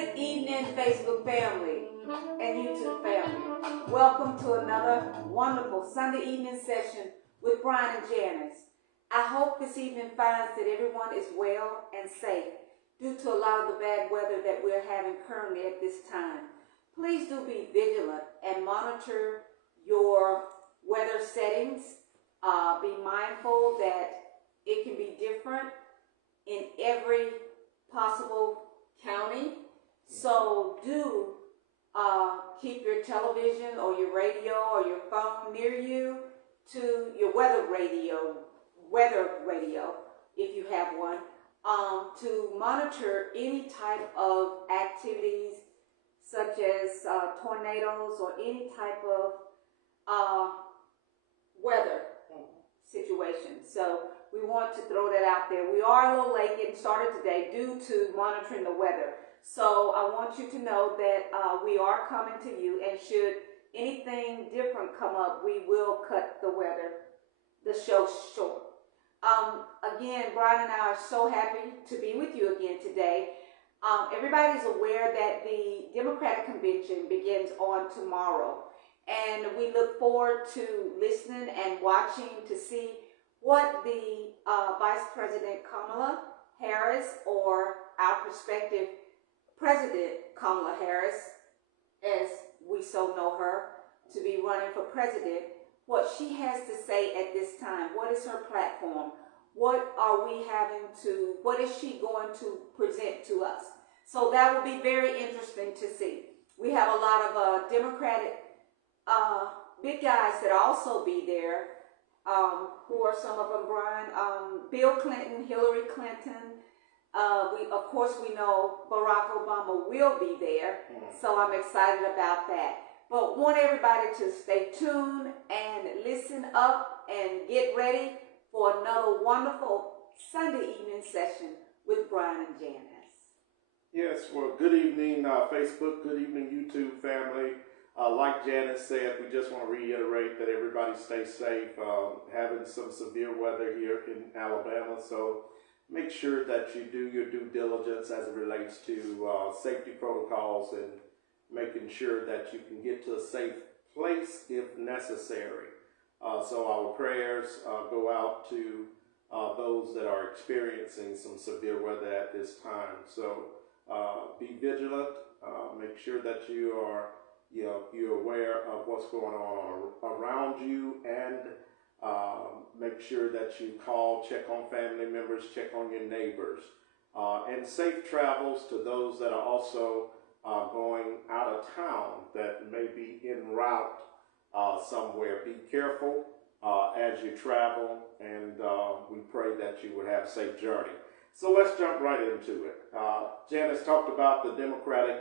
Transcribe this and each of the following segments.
Good evening, Facebook family and YouTube family. Welcome to another wonderful Sunday evening session with Brian and Janice. I hope this evening finds that everyone is well and safe due to a lot of the bad weather that we're having currently at this time. Please do be vigilant and monitor your weather settings. Be mindful that it can be different in every possible county. So do keep your television or your radio or your phone near you to your weather radio, if you have one, to monitor any type of activities such as tornadoes or any type of weather situation. So we want to throw that out there. We are a little late getting started today due to monitoring the weather. So I want you to know that we are coming to you, and should anything different come up, we will cut the show short. Again, Brian and I are so happy to be with you again today. Everybody's aware that the Democratic Convention begins on tomorrow, and we look forward to listening and watching to see what the Vice President Kamala Harris, or our prospective President Kamala Harris, as we so know her to be running for president, what she has to say at this time. What is her platform? What is she going to present to us? So that will be very interesting to see. We have a lot of Democratic big guys that also be there. Who are some of them, Brian? Bill Clinton, Hillary Clinton. Of course, we know Barack Obama will be there, so I'm excited about that. But want everybody to stay tuned and listen up and get ready for another wonderful Sunday evening session with Brian and Janice. Yes, well, good evening, Facebook. Good evening, YouTube family. Like Janice said, we just want to reiterate that everybody stay safe. Having some severe weather here in Alabama, so make sure that you do your due diligence as it relates to safety protocols and making sure that you can get to a safe place if necessary. So our prayers go out to those that are experiencing some severe weather at this time. So be vigilant. Make sure that you're aware of what's going on around you, and make sure that you call, check on family members, check on your neighbors, and safe travels to those that are also going out of town that may be en route somewhere. Be careful as you travel, and we pray that you would have a safe journey. So let's jump right into it. Janice talked about the Democratic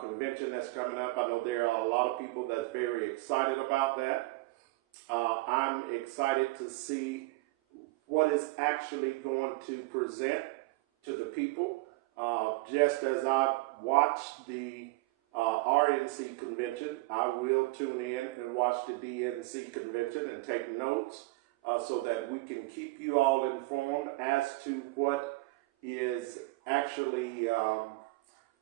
convention that's coming up. I know there are a lot of people that's very excited about that. I'm excited to see what is actually going to present to the people. Just as I watched the RNC convention, I will tune in and watch the DNC convention and take notes so that we can keep you all informed as to what is actually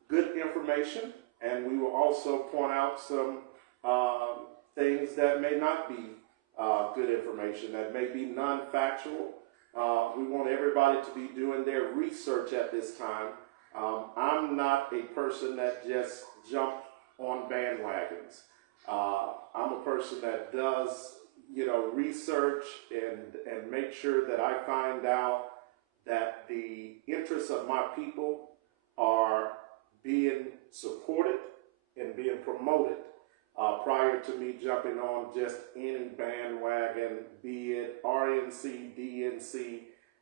good information, and we will also point out some things that may not be good information, that may be non-factual. We want everybody to be doing their research at this time. I'm not a person that just jumped on bandwagons. I'm a person that does, research and make sure that I find out that the interests of my people are being supported and being promoted prior to me jumping on just any bandwagon, be it RNC, DNC.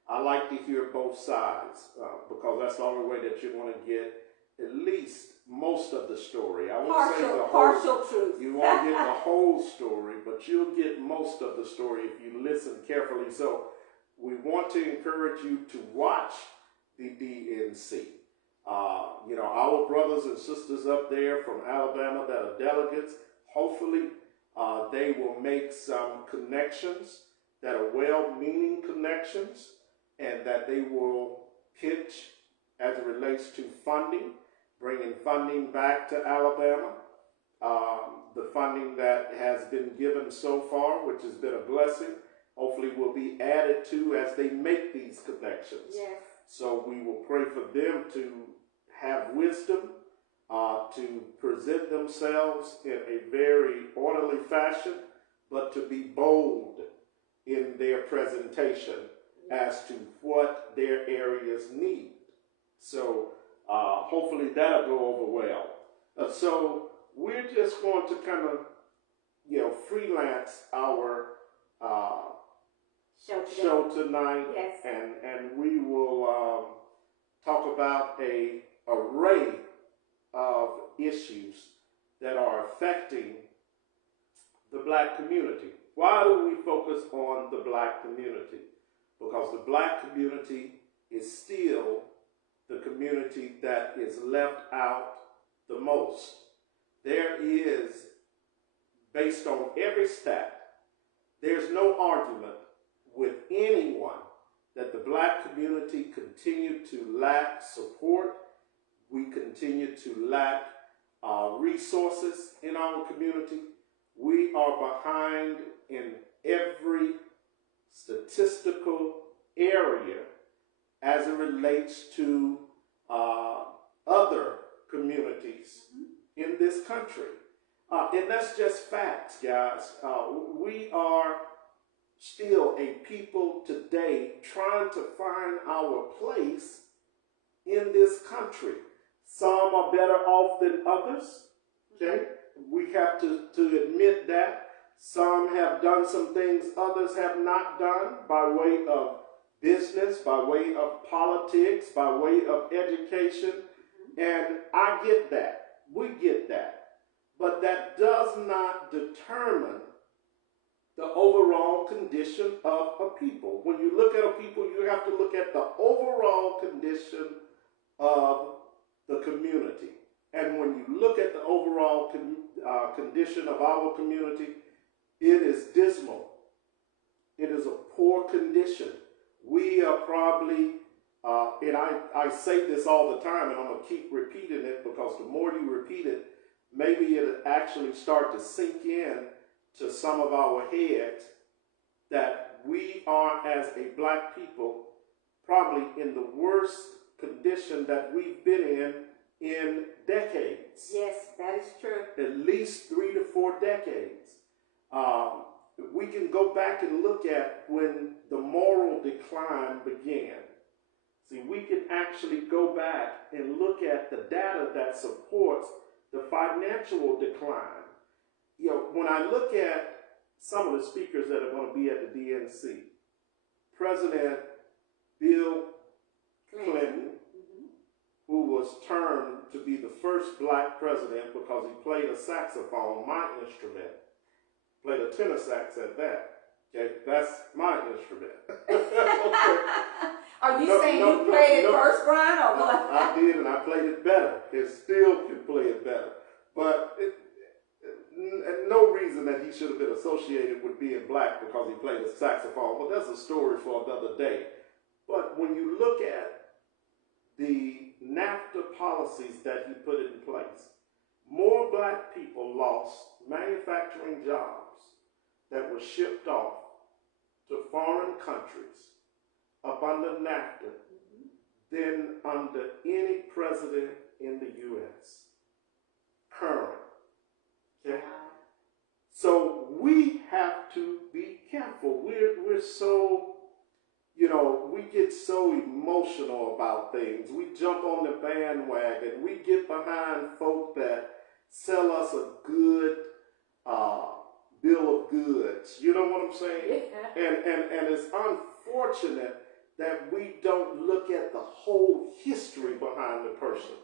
I like to hear both sides because that's the only way that you're going to get at least most of the story. I won't say the partial truth. You won't get the whole story, but you'll get most of the story if you listen carefully. So we want to encourage you to watch the DNC. Our brothers and sisters up there from Alabama that are delegates, hopefully they will make some connections that are well-meaning connections, and that they will pitch as it relates to funding bringing funding back to Alabama. The funding that has been given so far, which has been a blessing, hopefully will be added to as they make these connections. Yes. So we will pray for them to have wisdom, to present themselves in a very orderly fashion, but to be bold in their presentation as to what their areas need. So hopefully that'll go over well. So we're just going to kind of, freelance our show tonight. Yes. And we will talk about a array of issues that are affecting the black community. Why do we focus on the black community? Because the black community is still the community that is left out the most. There is, based on every stat, there's no argument with anyone that the black community continue to lack support. We continue to lack resources in our community. We are behind in every statistical area as it relates to other communities in this country. And that's just facts, guys. We are still a people today trying to find our place in this country. Some are better off than others, okay? We have to admit that. Some have done some things others have not done by way of business, by way of politics, by way of education. And I get that. We get that. But that does not determine the overall condition of a people. When you look at a people, you have to look at the overall condition of the community. And when you look at the overall condition of our community, it is dismal. It is a poor condition. We are probably, and I say this all the time, and I'm going to keep repeating it because the more you repeat it, maybe it'll actually start to sink in to some of our heads that we are, as a black people, probably in the worst condition that we've been in decades. Yes, that is true. At least 3 to 4 decades. We can go back and look at when the moral decline began. See, we can actually go back and look at the data that supports the financial decline. When I look at some of the speakers that are going to be at the DNC, President Bill Clinton, who was termed to be the first black president because he played a saxophone, my instrument, played a tenor sax at that. Okay, that's my instrument. Okay. Are you saying you played it first, Brian, or what? I did, and I played it better. It still can play it better. But no reason that he should have been associated with being black because he played a saxophone. But that's a story for another day. But when you look at the NAFTA policies that he put in place, more black people lost manufacturing jobs that were shipped off to foreign countries up under NAFTA than under any president in the U.S. current. Okay? So we have to be careful. We're so, we get so emotional about things. We jump on the bandwagon. We get behind folk that sell us a good bill of goods. You know what I'm saying? Yeah. And it's unfortunate that we don't look at the whole history behind the person.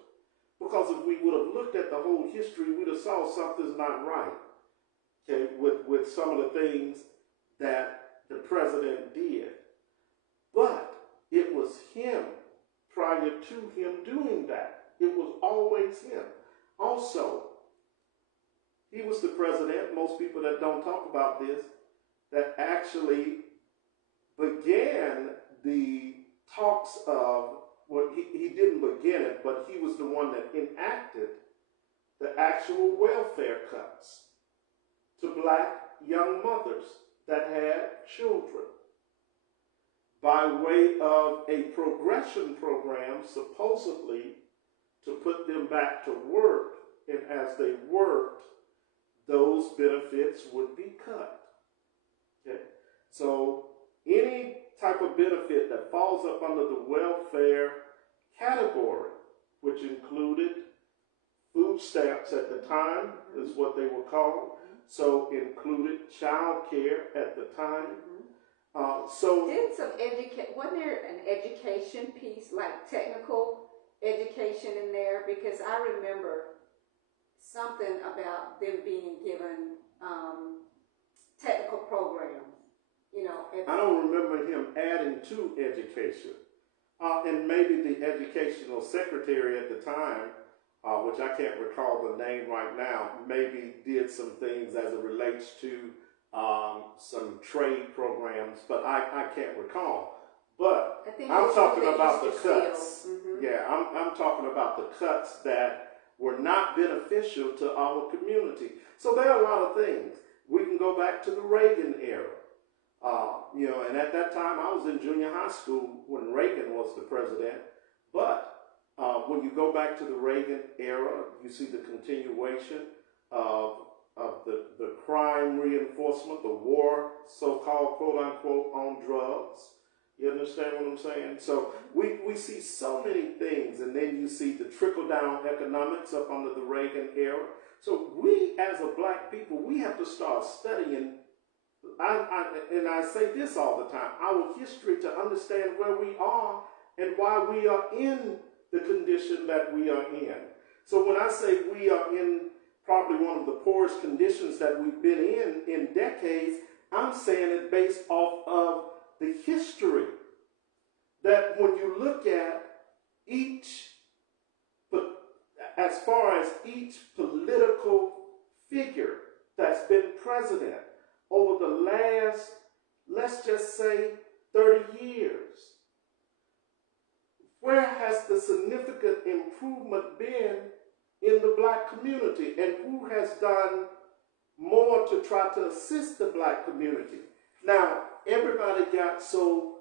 Because if we would have looked at the whole history, we'd have saw something's not right. Okay, with some of the things that the president did. But it was him, prior to him doing that. It was always him. Also, he was the president, most people that don't talk about this, that actually began the talks of, well, he didn't begin it, but he was the one one that enacted the actual welfare cuts to black young mothers that had children by way of a progression program supposedly to put them back to work, and as they worked, those benefits would be cut. Okay? So any type of benefit that falls up under the welfare category, which included food stamps at the time, is what they were called, so included child care at the time. Wasn't there an education piece, like technical education in there? Because I remember something about them being given technical programs. I don't remember him adding to education. And maybe the educational secretary at the time, which I can't recall the name right now, maybe did some things as it relates to some trade programs, but I can't recall. But I'm talking about the cuts. Yeah, I'm talking about the cuts that were not beneficial to our community. So there are a lot of things. We can go back to the Reagan era. And at that time I was in junior high school when Reagan was the president. But when you go back to the Reagan era, you see the continuation of the crime reinforcement, the war, so-called, quote-unquote, on drugs. You understand what I'm saying? So we see so many things, and then you see the trickle-down economics up under the Reagan era. So we, as a black people, we have to start studying, and I say this all the time, our history to understand where we are and why we are in the condition that we are in. So when I say we are in probably one of the poorest conditions that we've been in decades, I'm saying it based off of the history. That when you look at as far as each political figure that's been president over the last, let's just say, 30 years, where has the significant improvement been in the black community, and who has done more to try to assist the black community? Now, everybody got so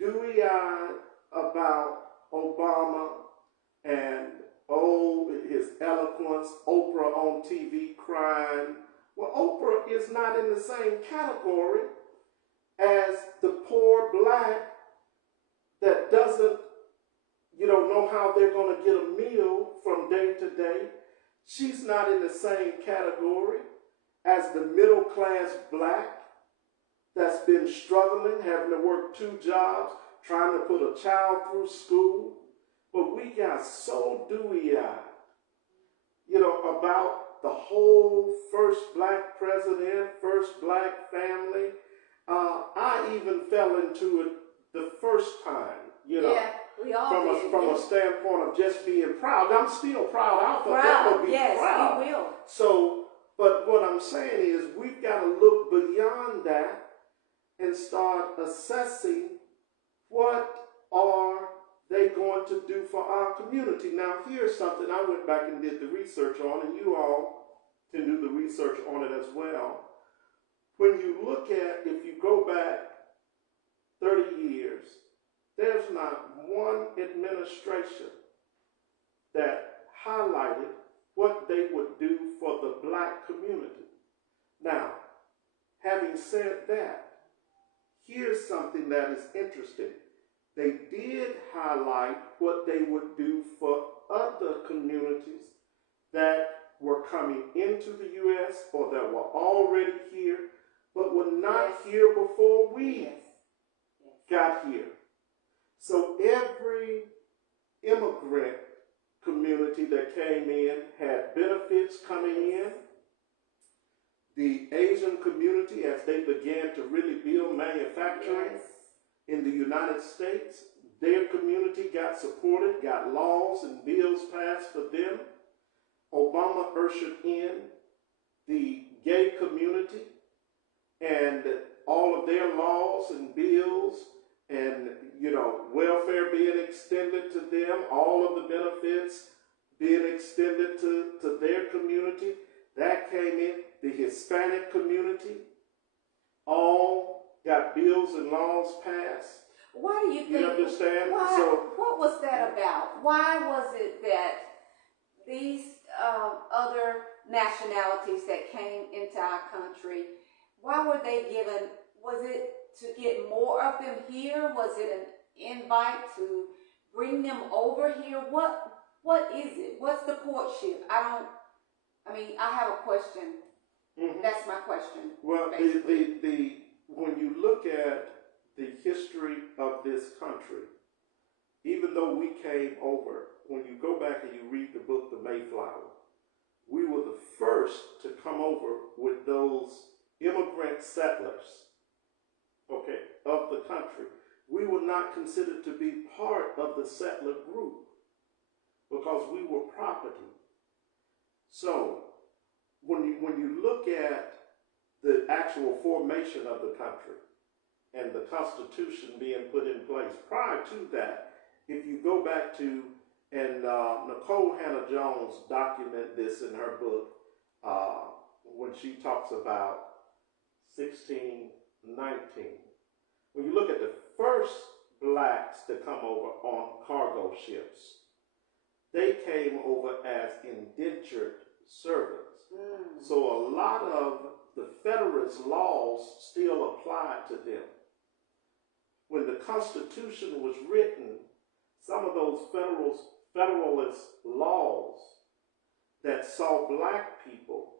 dewy-eyed about Obama and, his eloquence, Oprah on TV crying. Well, Oprah is not in the same category as the poor black that doesn't know how they're going to get a meal from day to day. She's not in the same category as the middle class black that's been struggling, having to work 2 jobs, trying to put a child through school. But we got so dewy-eyed, about the whole first black president, first black family. I even fell into it the first time, Yeah, we all did. From a standpoint of just being proud. I'm still proud. I'll forever be proud. Yes, you will. So, but what I'm saying is we've got to look beyond that and start assessing what are they going to do for our community. Now, here's something I went back and did the research on, and you all can do the research on it as well. When you look at, if you go back 30 years, there's not one administration that highlighted what they would do for the black community. Now, having said that, here's something that is interesting. They did highlight what they would do for other communities that were coming into the U.S. or that were already here, but were not here before we got here. So every immigrant community that came in had benefits coming in. The Asian community, as they began to really build manufacturing in the United States, their community got supported, got laws and bills passed for them. Obama ushered in the gay community and all of their laws and bills and, welfare being extended to them, all of the benefits being extended to their community. That came in. The Hispanic community all got bills and laws passed. Why do you think? You understand? What was that about? Why was it that these other nationalities that came into our country, why were they given? Was it to get more of them here? Was it an invite to bring them over here? What is it? What's the courtship? I have a question. Mm-hmm. That's my question. Well, when you look at the history of this country, even though we came over, when you go back and you read the book, The Mayflower, we were the first to come over with those immigrant settlers, okay, of the country. We were not considered to be part of the settler group because we were property. So when you look at the actual formation of the country and the Constitution being put in place, prior to that, if you go back to, and Nicole Hannah-Jones documented this in her book when she talks about 1619. When you look at the first blacks to come over on cargo ships, they came over as indentured servants. So a lot of the Federalist laws still applied to them. When the Constitution was written, some of those Federalist laws that saw black people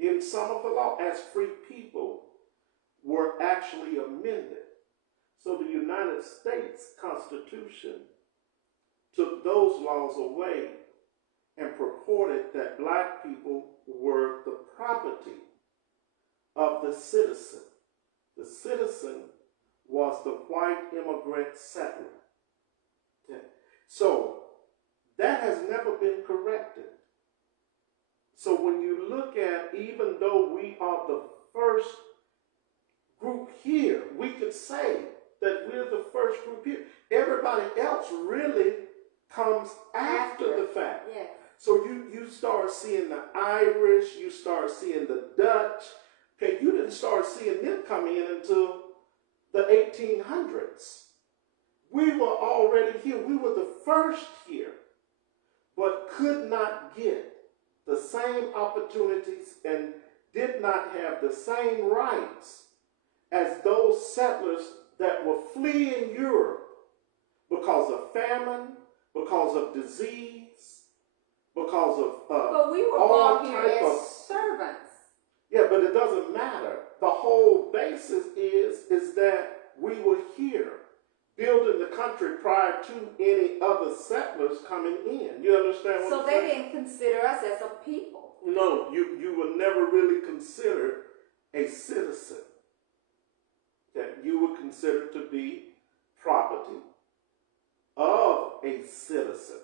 in some of the law as free people were actually amended. So the United States Constitution took those laws away and purported that black people were the property of the citizen. The citizen was the white immigrant settler. Okay. So that has never been corrected. So when you look at, even though we are the first group here, we could say that we're the first group here. Everybody else really comes after the fact. Yeah. So you start seeing the Irish, you start seeing the Dutch. Okay, you didn't start seeing them come in until the 1800s. We were already here. We were the first here, but could not get the same opportunities and did not have the same rights as those settlers that were fleeing Europe because of famine, because of disease, because of but we were brought here as servants. Yeah, but it doesn't matter. The whole basis is that we were here, building the country prior to any other settlers coming in. You understand what I'm saying? So they didn't consider us as a people. No, you were never really considered a citizen. That you were considered to be property of a citizen,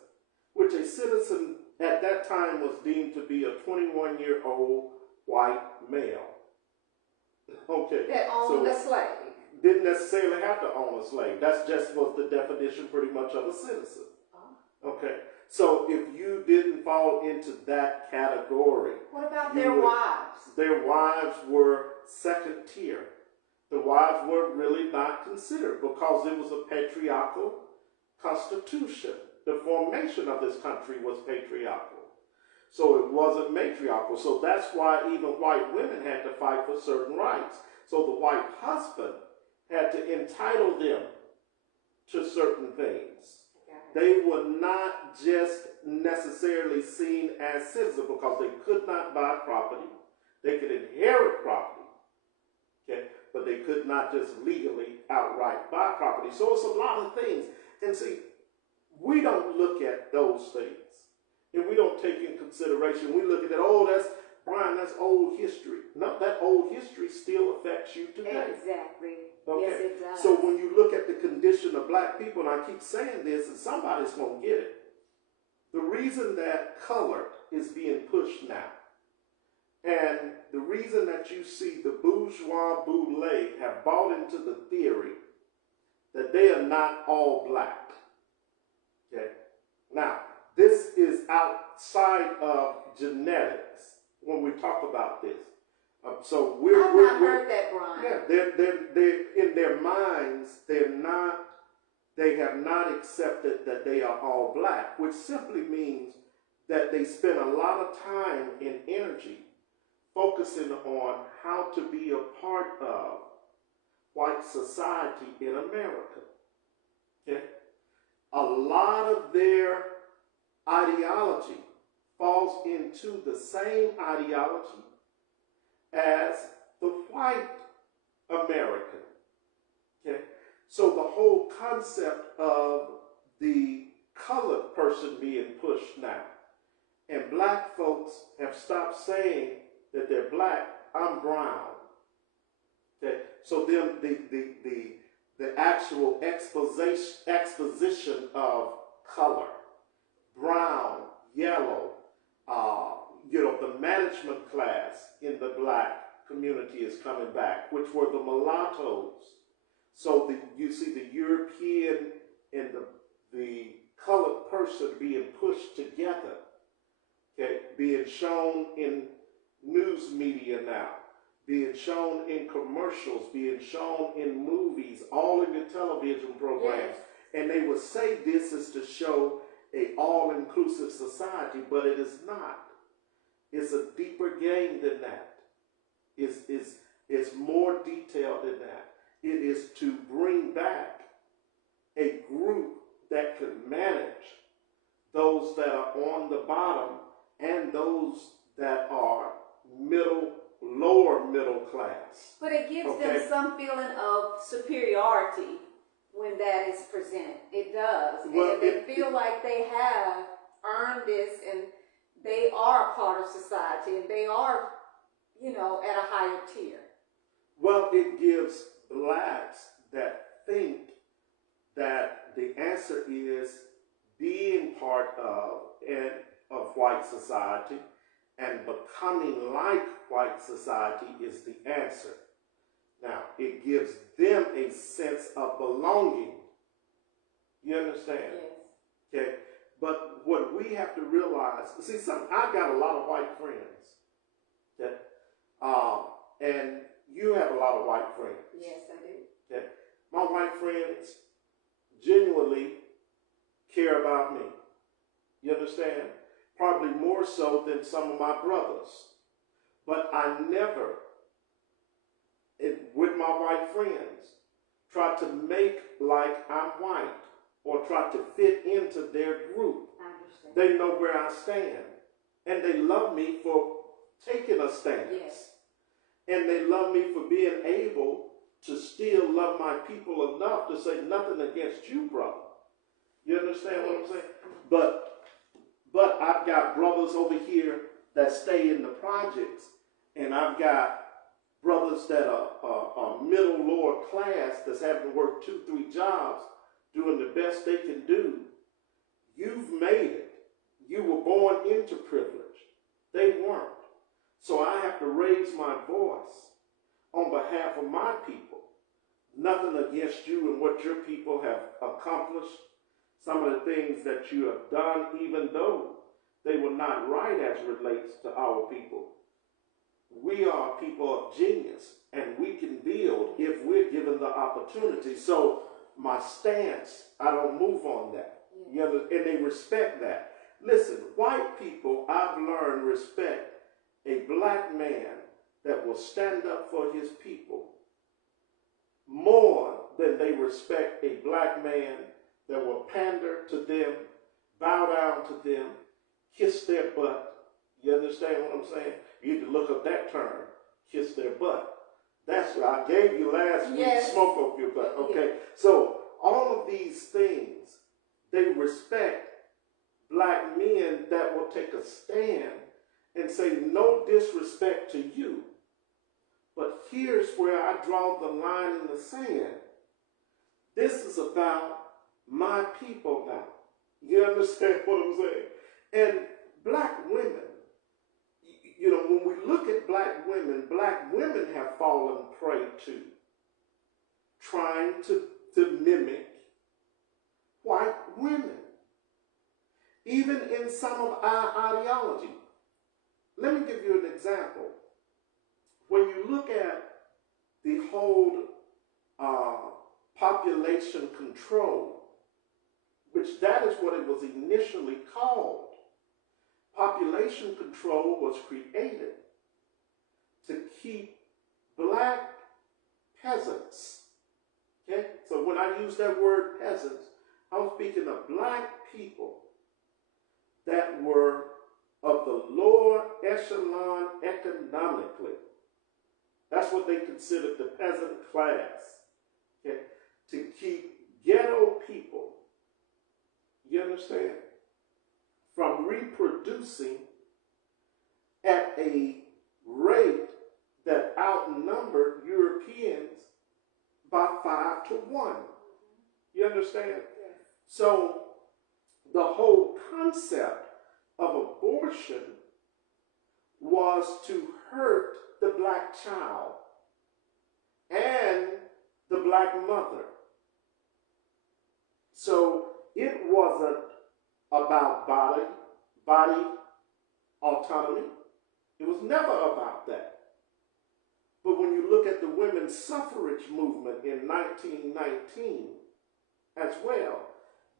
which a citizen at that time was deemed to be a 21-year-old white male. Okay. That owned a slave. Didn't necessarily have to own a slave. That's just was the definition pretty much of a citizen. Okay. So if you didn't fall into that category. What about their wives? Their wives were second tier. The wives were really not considered because it was a patriarchal constitution. The formation of this country was patriarchal. So it wasn't matriarchal. So that's why even white women had to fight for certain rights. So the white husband had to entitle them to certain things. They were not just necessarily seen as citizens because they could not buy property. They could inherit property, okay, but they could not just legally outright buy property. So it's a lot of things. And see, we don't look at those things. And we don't take in consideration. We look at that, oh, Brian, that's old history. No, that old history still affects you today. Exactly. Okay. Yes, it does. So when you look at the condition of black people, and I keep saying this, and somebody's going to get it. The reason that color is being pushed now, and the reason that you see the bourgeois boule have bought into the theory that they are not all black. Okay. Now, this is outside of genetics when we talk about this. So I've not heard that, Brian. Yeah, they're in their minds, they have not accepted that they are all black, which simply means that they spend a lot of time and energy focusing on how to be a part of white society in America. Okay? A lot of their ideology falls into the same ideology as the white American. Okay? So the whole concept of the colored person being pushed now, and black folks have stopped saying that they're black, I'm brown. Okay? So then the actual exposition of color, brown, yellow, the management class in the black community is coming back, which were the mulattoes. So you see the European and the colored person being pushed together, okay, being shown in news media now, being shown in commercials, being shown in movies, all in the television programs. Yes. And they would say this is to show a all-inclusive society, but it is not. It's a deeper game than that. It's more detailed than that. It is to bring back a group that can manage those that are on the bottom and those that are lower middle class. But it gives them some feeling of superiority when that is presented. It does. Well, and they feel like they have earned this and they are a part of society and they are, at a higher tier. Well, it gives blacks that think that the answer is being part of white society and becoming like white society is the answer. Now, it gives them a sense of belonging. You understand? Yes. Okay? But what we have to realize, I got a lot of white friends. Okay? And you have a lot of white friends. Yes, I do. Okay? My white friends genuinely care about me. You understand? Probably more so than some of my brothers. But I never, with my white friends, try to make like I'm white or try to fit into their group. I understand. They know where I stand. And they love me for taking a stance. Yes. And they love me for being able to still love my people enough to say nothing against you, brother. You understand what I'm saying? But I've got brothers over here that stay in the projects, and I've got brothers that are middle lower class that's having to work 2-3 jobs, doing the best they can do. You've made it. You were born into privilege. They weren't. So I have to raise my voice on behalf of my people. Nothing against you and what your people have accomplished. Some of the things that you have done, even though they were not right as relates to our people. We are people of genius, and we can build if we're given the opportunity. So my stance, I don't move on that. You know, and they respect that. Listen, white people, I've learned, respect a black man that will stand up for his people more than they respect a black man that will pander to them, bow down to them, kiss their butt. You understand what I'm saying? You need to look up that term, kiss their butt. That's what I gave you last week, smoke up your butt. Okay, so all of these things, they respect black men that will take a stand and say no disrespect to you. But here's where I draw the line in the sand. This is about my people now. You understand what I'm saying? And black women, when we look at black women have fallen prey to trying to mimic white women. even in some of our ideology. Let me give you an example. When you look at the whole population control, which that is what it was initially called. Population control was created to keep black peasants. Okay? So when I use that word peasants, I'm speaking of black people that were of the lower echelon economically. That's what they considered the peasant class. Okay? To keep ghetto people, you understand, from reproducing at a rate that outnumbered Europeans by 5 to 1. You understand? Yes. So the whole concept of abortion was to hurt the black child and the black mother. So it wasn't about body autonomy. It was never about that. But when you look at the women's suffrage movement in 1919 as well,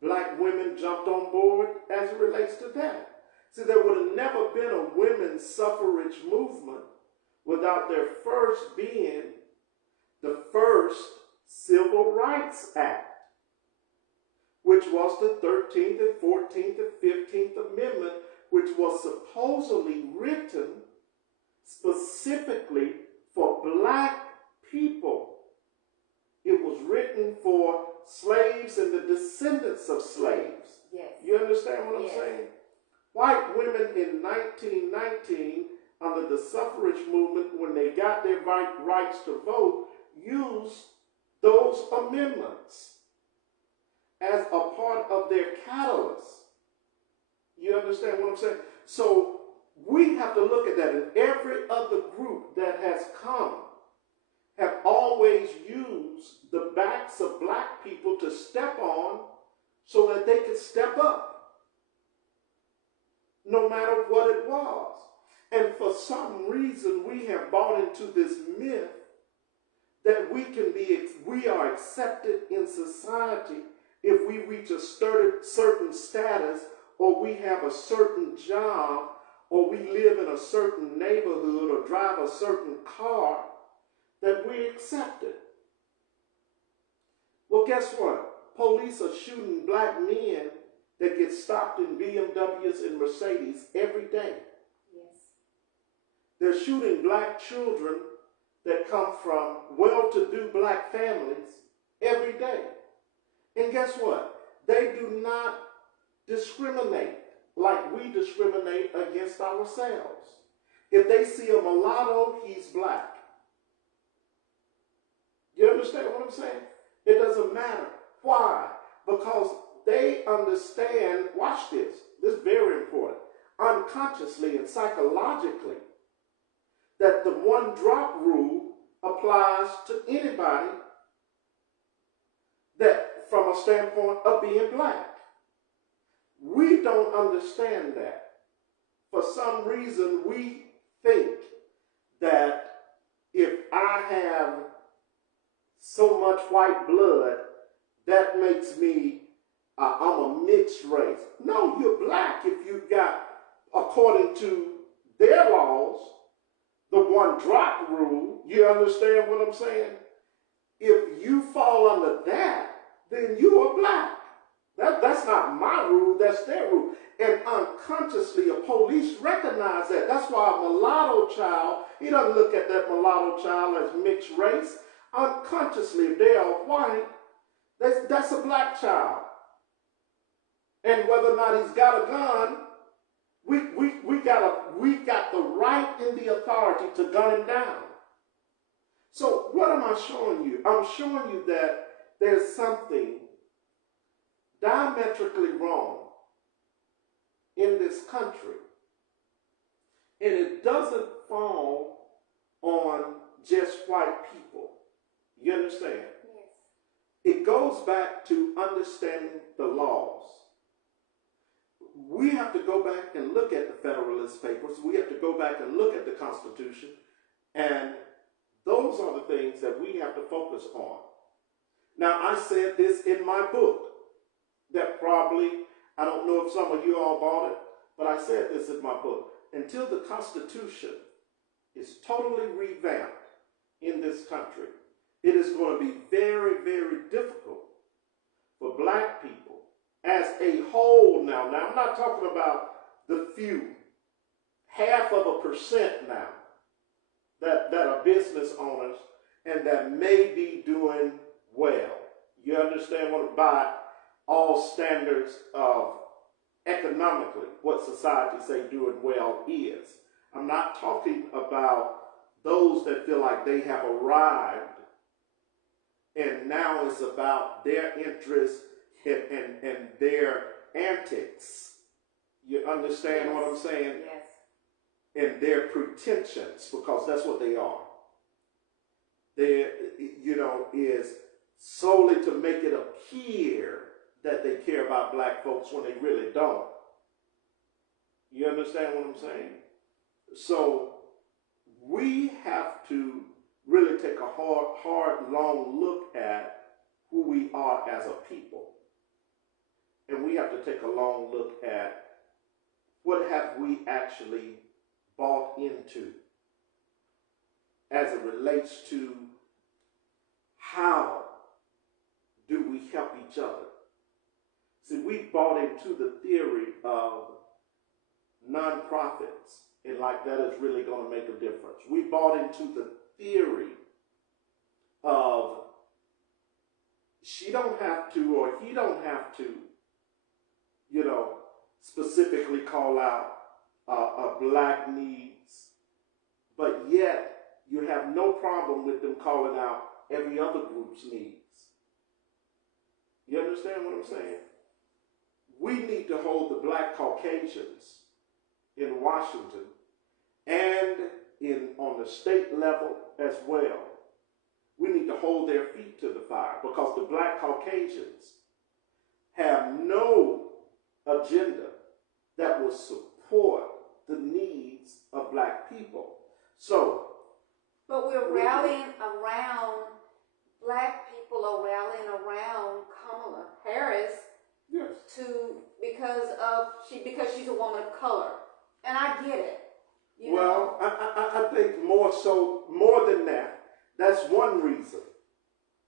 black women jumped on board as it relates to that. See, there would have never been a women's suffrage movement without there first being the first Civil Rights Act, which was the 13th and 14th and 15th Amendment, which was supposedly written specifically for black people. It was written for slaves and the descendants of slaves. Yes. You understand what I'm Yes. saying? White women in 1919, under the suffrage movement, when they got their rights to vote, used those amendments as a part of their catalyst. You understand what I'm saying? So we have to look at that. And every other group that has come have always used the backs of black people to step on so that they could step up, no matter what it was. And for some reason, we have bought into this myth that we are accepted in society if we reach a certain status, or we have a certain job, or we live in a certain neighborhood, or drive a certain car, that we're accepted. Well, guess what? Police are shooting black men that get stopped in BMWs and Mercedes every day. Yes. They're shooting black children that come from well-to-do black families every day. And guess what? They do not discriminate like we discriminate against ourselves. If they see a mulatto, he's black. You understand what I'm saying? It doesn't matter. Why? Because they understand, watch this is very important, unconsciously and psychologically, that the one drop rule applies to anybody that from a standpoint of being black. We don't understand that. For some reason, we think that if I have so much white blood, that makes me, I'm a mixed race. No, you're black if you got, according to their laws, the one drop rule. You understand what I'm saying? If you fall under that, then you are black. That's not my rule, that's their rule. And unconsciously, a police recognize that. That's why a mulatto child, he doesn't look at that mulatto child as mixed race. Unconsciously, if they are white, that's a black child. And whether or not he's got a gun, we got the right and the authority to gun him down. So what am I showing you? I'm showing you that there's something diametrically wrong in this country. And it doesn't fall on just white people. You understand? Yes. It goes back to understanding the laws. we have to go back and look at the Federalist Papers. We have to go back and look at the Constitution. And those are the things that we have to focus on. Now, I said this in my book that probably, I don't know if some of you all bought it, but I said this in my book. Until the Constitution is totally revamped in this country, it is going to be very, very difficult for black people as a whole now. Now, I'm not talking about the few, 0.5% now that are business owners and that may be doing well. You understand what, by all standards of economically, what society say doing well is. I'm not talking about those that feel like they have arrived and now it's about their interests and their antics. You understand what I'm saying? Yes. And their pretensions, because that's what they are. They, is solely to make it appear that they care about black folks when they really don't. You understand what I'm saying? So we have to really take a hard, long look at who we are as a people. And we have to take a long look at what have we actually bought into as it relates to how do we help each other. See, we bought into the theory of nonprofits and like that is really going to make a difference. We bought into the theory of she don't have to or he don't have to, specifically call out black needs, but yet you have no problem with them calling out every other group's needs. You understand what I'm saying? We need to hold the black Caucasians in Washington and on the state level as well. We need to hold their feet to the fire because the black Caucasians have no agenda that will support the needs of black people. But we're rallying around, black people are rallying around Kamala Harris. Yes. Because she's a woman of color. And I get it. I think more than that, that's one reason.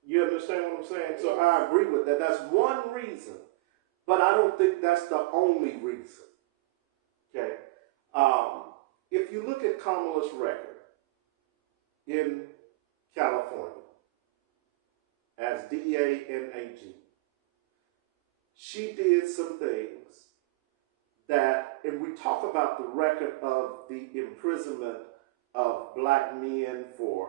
You understand what I'm saying? So I agree with that. That's one reason. But I don't think that's the only reason. Okay? If you look at Kamala's record in California as DA and AG, she did some things that, and we talk about the record of the imprisonment of black men for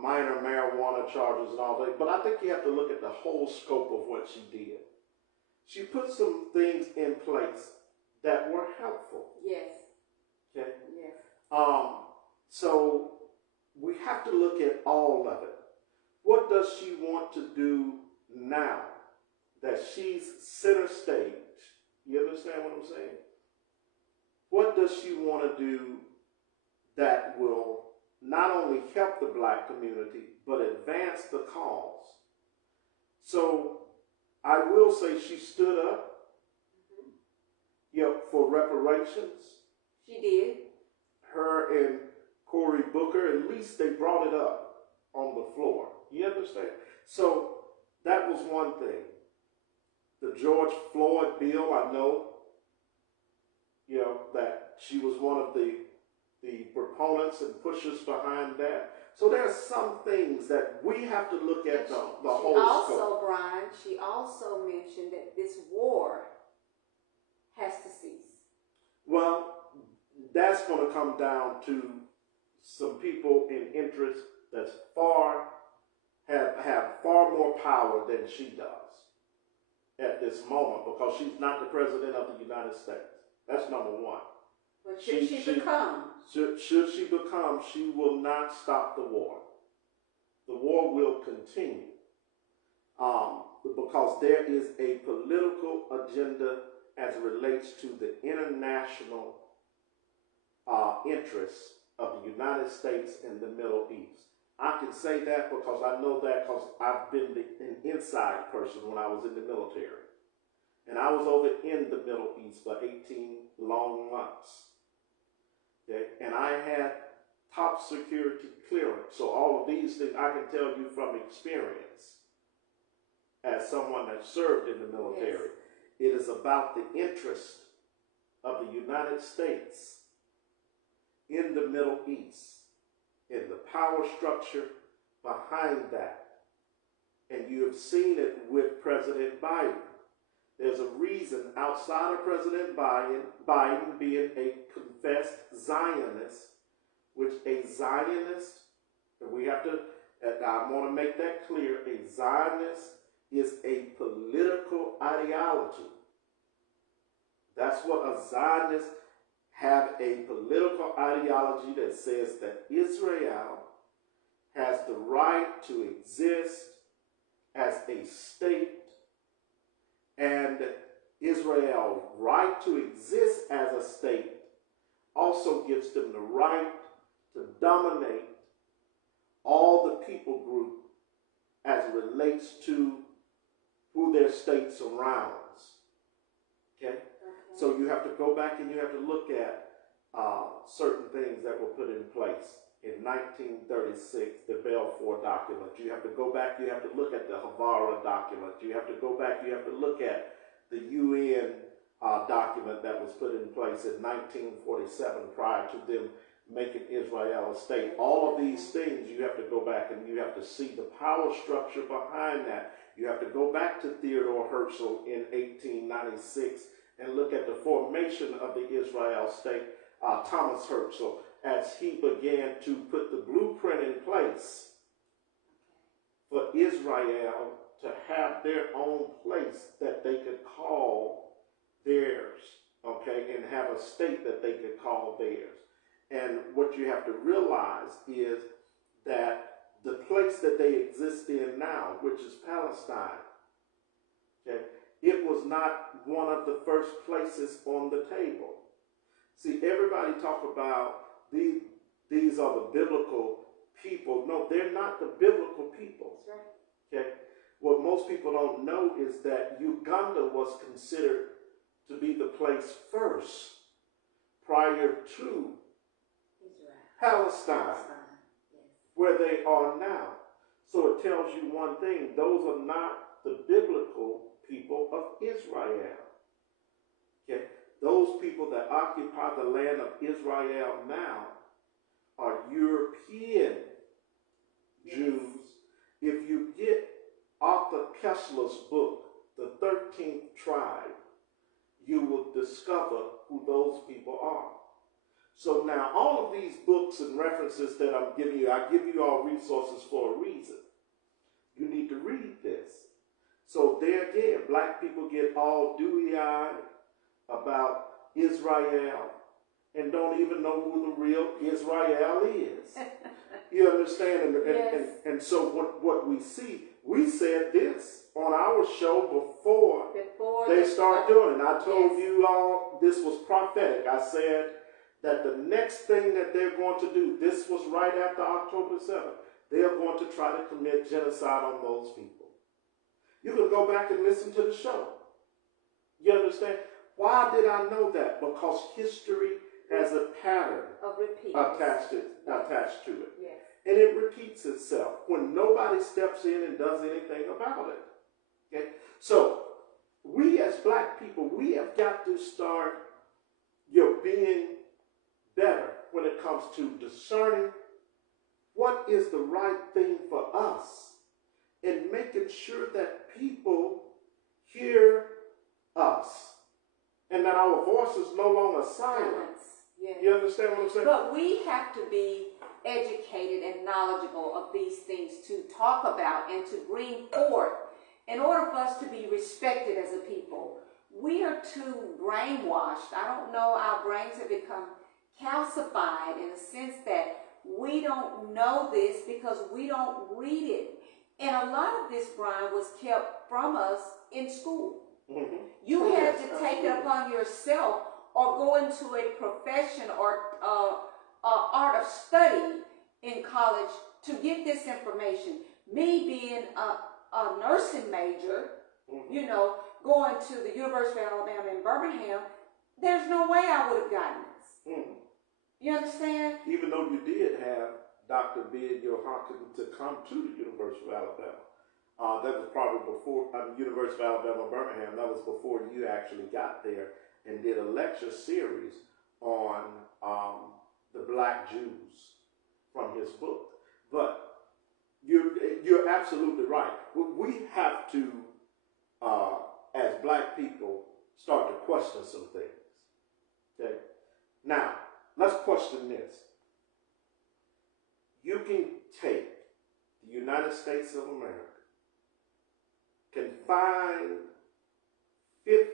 minor marijuana charges and all that, but I think you have to look at the whole scope of what she did. She put some things in place that were helpful. Yes. Okay? Yes. So we have to look at all of it. What does she want to do now that she's center stage? You understand what I'm saying? What does she want to do that will not only help the black community, but advance the cause? So I will say she stood up for reparations. She did. Her and Cory Booker, at least they brought it up on the floor. You understand? So that was one thing. The George Floyd bill, I know, that she was one of the proponents and pushers behind that. So there are some things that we have to look at the whole scope. Brian, she also mentioned that this war has to cease. Well, that's going to come down to some people in interest that's have far more power than she does at this moment, because she's not the president of the United States. That's number one. But should she become? Should she become, she will not stop the war. The war will continue because there is a political agenda as it relates to the international interests of the United States and the Middle East. I can say that because I know that because I've been an inside person when I was in the military. And I was over in the Middle East for 18 long months. Okay? And I had top security clearance. So all of these things I can tell you from experience as someone that served in the military. Yes. It is about the interest of the United States in the Middle East, in the power structure behind that. And you have seen it with President Biden. There's a reason outside of President Biden being a confessed Zionist, which a Zionist, and we have to, I want to make that clear, a Zionist is a political ideology. That's what a Zionist have, a political ideology that says that Israel has the right to exist as a state, and Israel's right to exist as a state also gives them the right to dominate all the people group as it relates to who their state surrounds. Okay? So you have to go back and you have to look at certain things that were put in place. In 1936, the Balfour document. You have to go back, you have to look at the Havara document. You have to go back, you have to look at the UN document that was put in place in 1947 prior to them making Israel a state. All of these things you have to go back and you have to see the power structure behind that. You have to go back to Theodore Herzl in 1896 and look at the formation of the Israel state. Thomas Herzl, as he began to put the blueprint in place for Israel to have their own place that they could call theirs, okay, and have a state that they could call theirs. And what you have to realize is that the place that they exist in now, which is Palestine, okay, it was not one of the first places on the table. See, everybody talk about these are the biblical people. No, they're not the biblical people. That's right. Okay? What most people don't know is that Uganda was considered to be the place first prior to Palestine, yes, where they are now. So it tells you one thing. Those are not the biblical people of Israel. Okay? Those people that occupy the land of Israel now are European Jews. If you get Arthur Kessler's book, The 13th Tribe, you will discover who those people are. So now all of these books and references that I'm giving you, I give you all resources for a reason. You need to read this. So there again, black people get all dewy-eyed about Israel and don't even know who the real Israel is. You understand? And so what we see, we said this on our show before they start doing it. And I told you all this was prophetic. I said that the next thing that they're going to do, this was right after October 7th, they are going to try to commit genocide on those people. You can go back and listen to the show. You understand? Why did I know that? Because history has a pattern attached to it. Yes. And it repeats itself when nobody steps in and does anything about it. Okay? So, we as black people, we have got to start being better when it comes to discerning what is the right thing for us and making sure that people hear us and that our voice is no longer silent. Yes. You understand what I'm saying? But we have to be educated and knowledgeable of these things to talk about and to bring forth in order for us to be respected as a people. We are too brainwashed. I don't know, our brains have become calcified in the sense that we don't know this because we don't read it. And a lot of this, Brian, was kept from us in school. Mm-hmm. You Oh, had yes, to take it absolutely. upon yourself or go into a profession or art of study in college to get this information. Me being a nursing major, Mm-hmm. you know, going to the University of Alabama in Birmingham, there's no way I would have gotten this. Mm-hmm. You understand? Even though you did have Dr. Bid Yohakim to come to the University of Alabama. That was probably before, University of Alabama, Birmingham, that was before you actually got there and did a lecture series on the Black Jews from his book. But you're absolutely right. We have to, as black people, start to question some things. Okay? Now, let's question this. You can take the United States of America, can find $50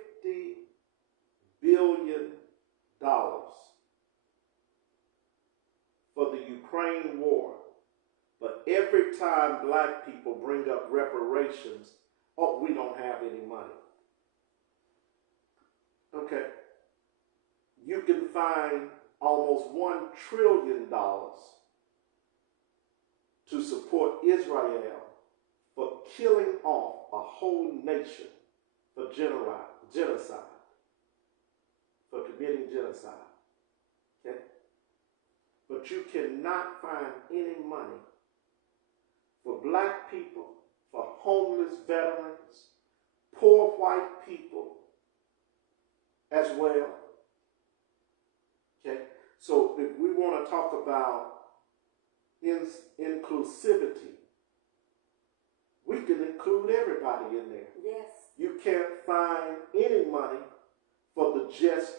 billion for the Ukraine war, but every time black people bring up reparations, oh, we don't have any money. Okay. You can find almost $1 trillion to support Israel for killing off a whole nation for genocide, for committing genocide. Okay? But you cannot find any money for black people, for homeless veterans, poor white people as well. Okay? So if we want to talk about inclusivity, we can include everybody in there. Yes. You can't find any money for the just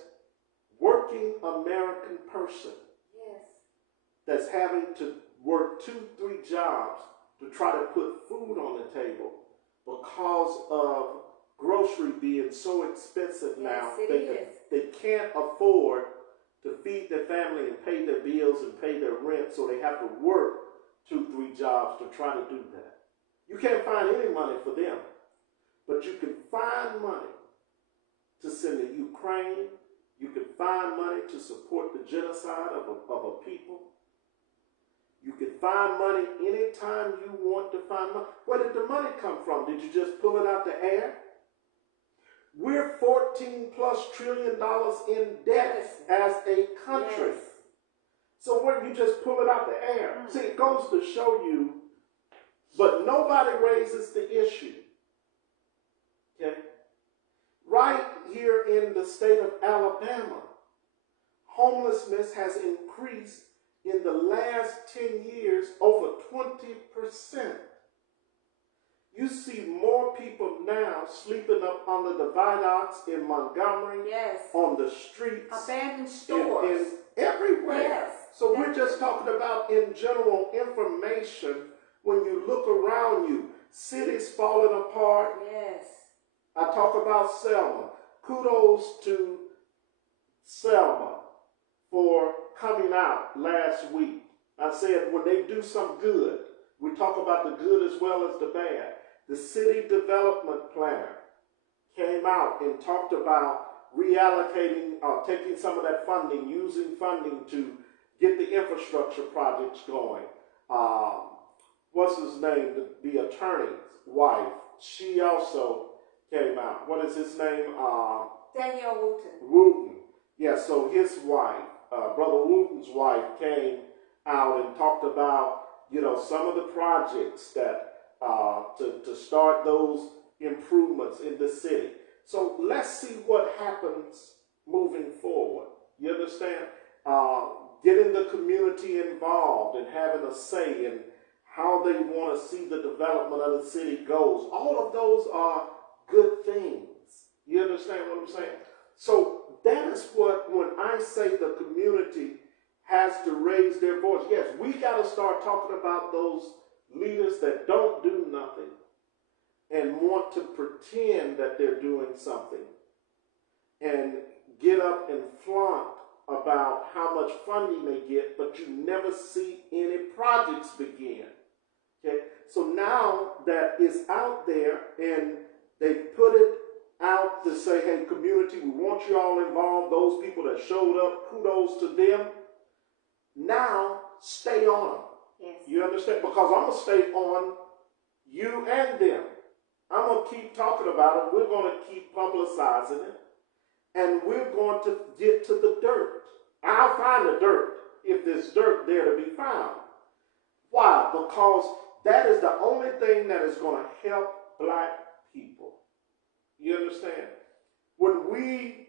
working American person Yes. that's having to work 2-3 jobs to try to put food on the table because of grocery being so expensive now. Yes, they can't afford to feed their family and pay their bills and pay their rent, so they have to work 2-3 jobs to try to do that. You can't find any money for them, but you can find money to send to Ukraine. You can find money to support the genocide of a people. You can find money anytime you want to find money. Where did the money come from? Did you just pull it out the air? We're $14+ trillion in debt as a country. Yes. So where you just pull it out the air. See, it goes to show you, but nobody raises the issue. Okay? Right here in the state of Alabama, homelessness has increased in the last 10 years over 20%. You see more people now sleeping up on the viaducts in Montgomery, Yes. on the streets, Abandoned stores. in everywhere. Yes. So we're just talking about in general information. When you look around you, cities falling apart. Yes. I talk about Selma. Kudos to Selma for coming out last week. I said when they do some good, we talk about the good as well as the bad. The city development planner came out and talked about reallocating, taking some of that funding, using funding to get the infrastructure projects going. What's his name? The attorney's wife. She also came out. What is his name? Daniel Wooten. Wooten. Yeah, so his wife, Brother Wooten's wife, came out and talked about, some of the projects that to start those improvements in the city. So let's see what happens moving forward. You understand? Getting the community involved and having a say in how they want to see the development of the city goes. All of those are good things. You understand what I'm saying? So that is what, when I say the community has to raise their voice. Yes, we got to start talking about those leaders that don't do nothing and want to pretend that they're doing something and get up and flaunt about how much funding they get, but you never see any projects begin. Okay? So now that it's out there and they put it out to say, hey, community, we want you all involved. Those people that showed up, kudos to them. Now, stay on them. Yes. You understand? Because I'm going to stay on you and them. I'm going to keep talking about it. We're going to keep publicizing it. And we're going to get to the dirt. I'll find the dirt if there's dirt there to be found. Why? Because that is the only thing that is going to help black people. You understand? When we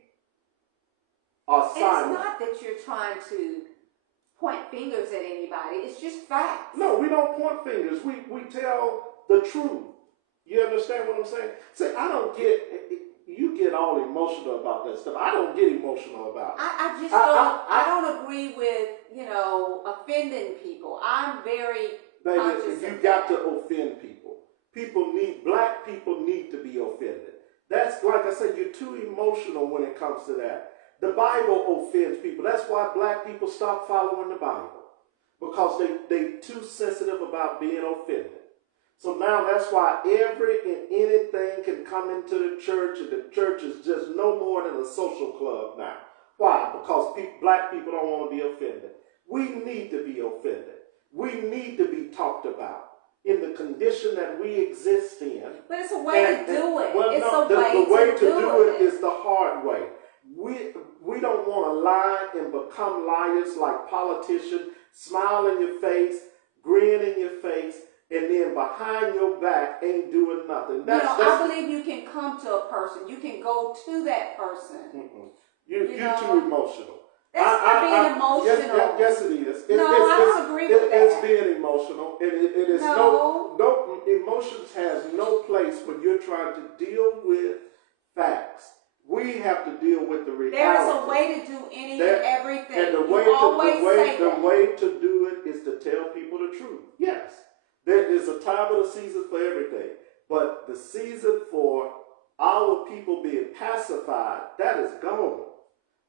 are silent. It's not that you're trying to point fingers at anybody. It's just facts. No, we don't point fingers. We tell the truth. You understand what I'm saying? See, I don't get, you get all emotional about that stuff. I don't get emotional about it. I don't agree with, offending people. I'm very conscious Baby, of you got that. to offend people. Black people need to be offended. That's, like I said, you're too emotional when it comes to that. The Bible offends people. That's why black people stop following the Bible. Because they too sensitive about being offended. So now that's why every and anything can come into the church, and the church is just no more than a social club now. Why? Because black people don't want to be offended. We need to be offended. We need to be talked about in the condition that we exist in. But it's a way to do it. Well, It's no, a the way to do it it is the hard way. We don't want to lie and become liars like politicians, smile in your face, grin in your face, and then behind your back ain't doing nothing. I believe you can come to a person. You can go to that person. You're too emotional. That's not being emotional. Yes, it is. I don't agree with that. It's being emotional. It is no emotions has no place when you're trying to deal with facts. We have to deal with the reality. There is a way to do any and everything. And the way to do it is to tell people the truth. Yes. There is a time and a season for everything. But the season for our people being pacified, that is gone.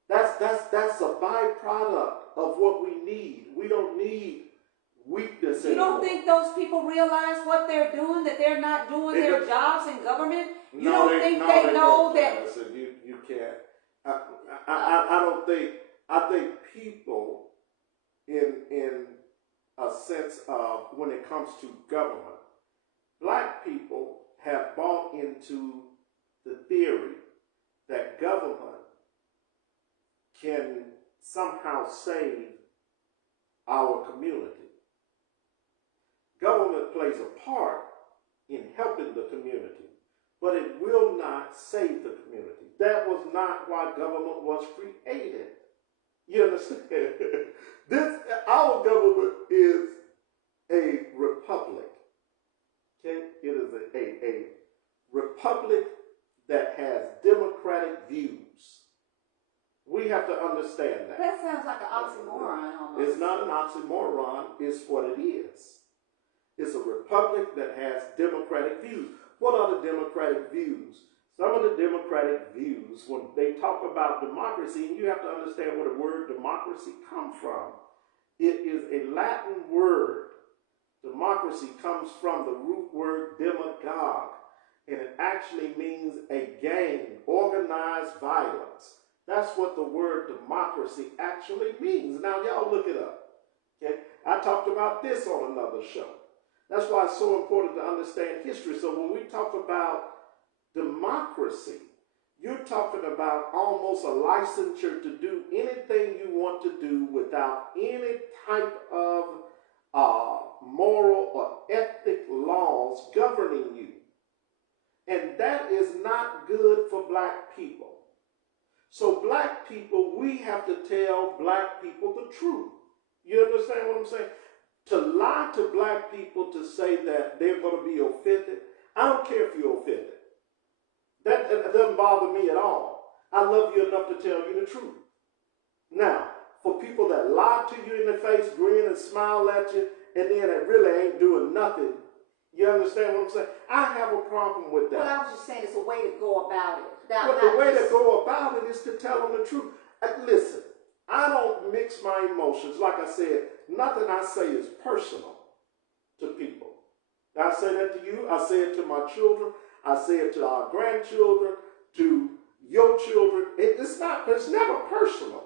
That's a byproduct of what we need. We don't need weakness anymore. You don't think those people realize what they're doing, that they're not doing their jobs in government? You don't think they know that? Listen, you can't. I don't think. I think people in a sense of when it comes to government, black people have bought into the theory that government can somehow save our community. Government plays a part in helping the community, but it will not save the community. That was not why government was created. You understand? Our government is a republic. Okay? It is a republic that has democratic views. We have to understand that. That sounds like an oxymoron almost. It's not an oxymoron, it's what it is. It's a republic that has democratic views. What are the democratic views? Some of the democratic views, when they talk about democracy, and you have to understand where the word democracy comes from. It is a Latin word. Democracy comes from the root word demagogue, and it actually means a gang, organized violence. That's what the word democracy actually means. Now, y'all look it up. Okay? I talked about this on another show. That's why it's so important to understand history. So when we talk about democracy, you're talking about almost a licensure to do anything you want to do without any type of moral or ethic laws governing you. And that is not good for black people. So black people, we have to tell black people the truth. You understand what I'm saying? To lie to black people to say that they're going to be offended, I don't care if you're offended. That doesn't bother me at all. I love you enough to tell you the truth. Now, for people that lie to you in the face, grin and smile at you, and then it really ain't doing nothing, you understand what I'm saying? I have a problem with that. Well, I was just saying it's a way to go about it. But the way to go about it is to tell them the truth. Listen, I don't mix my emotions. Like I said, nothing I say is personal to people. I say that to you. I say it to my children. I say it to our grandchildren, to your children. It's never personal.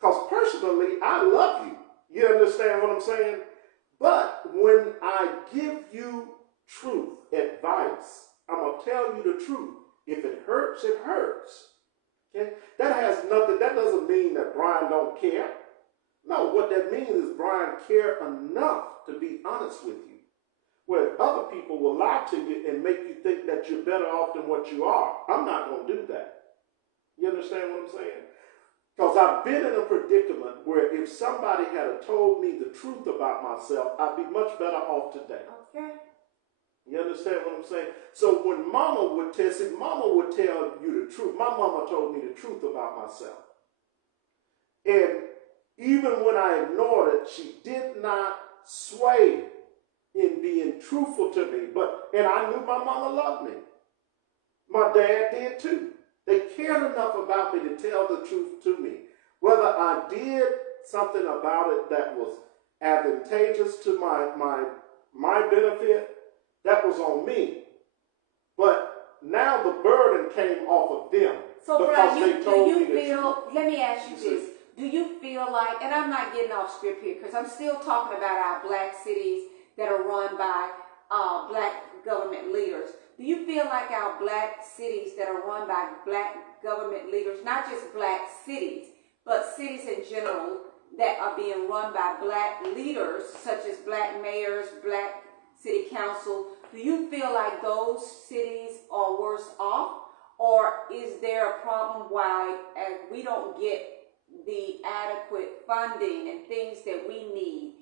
Because personally, I love you. You understand what I'm saying? But when I give you truth, advice, I'm going to tell you the truth. If it hurts, it hurts. Okay? That doesn't mean that Brian don't care. No, what that means is Brian care enough to be honest with you. Where other people will lie to you and make you think that you're better off than what you are. I'm not going to do that. You understand what I'm saying? Because I've been in a predicament where if somebody had told me the truth about myself, I'd be much better off today. Okay. You understand what I'm saying? So when Mama would tell you the truth. My mama told me the truth about myself. And even when I ignored it, she did not sway in being truthful to me. And I knew my mama loved me. My dad did too. They cared enough about me to tell the truth to me. Whether I did something about it that was advantageous to my benefit, that was on me. But now the burden came off of them. So, because Brian, they told me the feel, truth. let me ask you this. Do you feel like, and I'm not getting off script here because I'm still talking about our black cities that are run by black government leaders. Do you feel like our black cities that are run by black government leaders, not just black cities, but cities in general that are being run by black leaders, such as black mayors, black city council, do you feel like those cities are worse off? Or is there a problem why we don't get the adequate funding and things that we need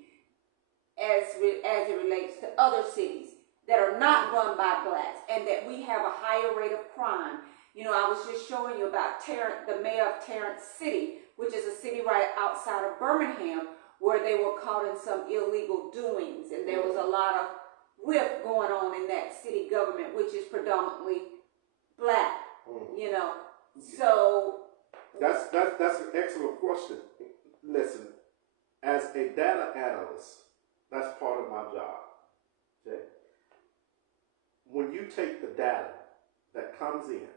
as it relates to other cities that are not run by blacks, and that we have a higher rate of crime? You know, I was just showing you about the mayor of Tarrant City, which is a city right outside of Birmingham, where they were caught in some illegal doings, and there was a lot of whip going on in that city government, which is predominantly black. You know, so that's an excellent question. Listen, as a data analyst, that's part of my job. Okay? When you take the data that comes in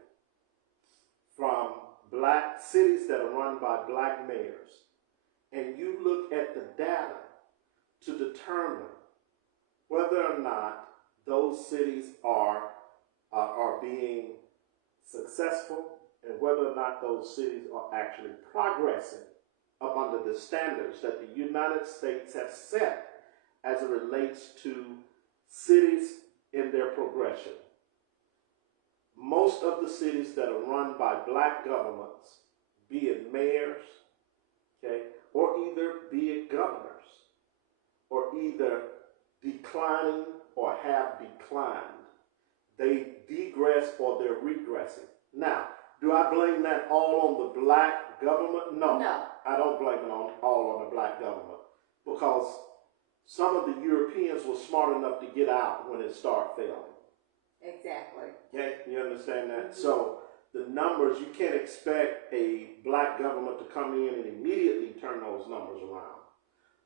from black cities that are run by black mayors, and you look at the data to determine whether or not those cities are being successful and whether or not those cities are actually progressing up under the standards that the United States have set as it relates to cities in their progression. Most of the cities that are run by black governments, be it mayors, okay, or be it governors, or either declining or have declined. They degress or they're regressing. Now, do I blame that all on the black government? No. I don't blame it all on the black government, because some of the Europeans were smart enough to get out when it started failing. Exactly. Okay, you understand that? Mm-hmm. So the numbers, you can't expect a black government to come in and immediately turn those numbers around.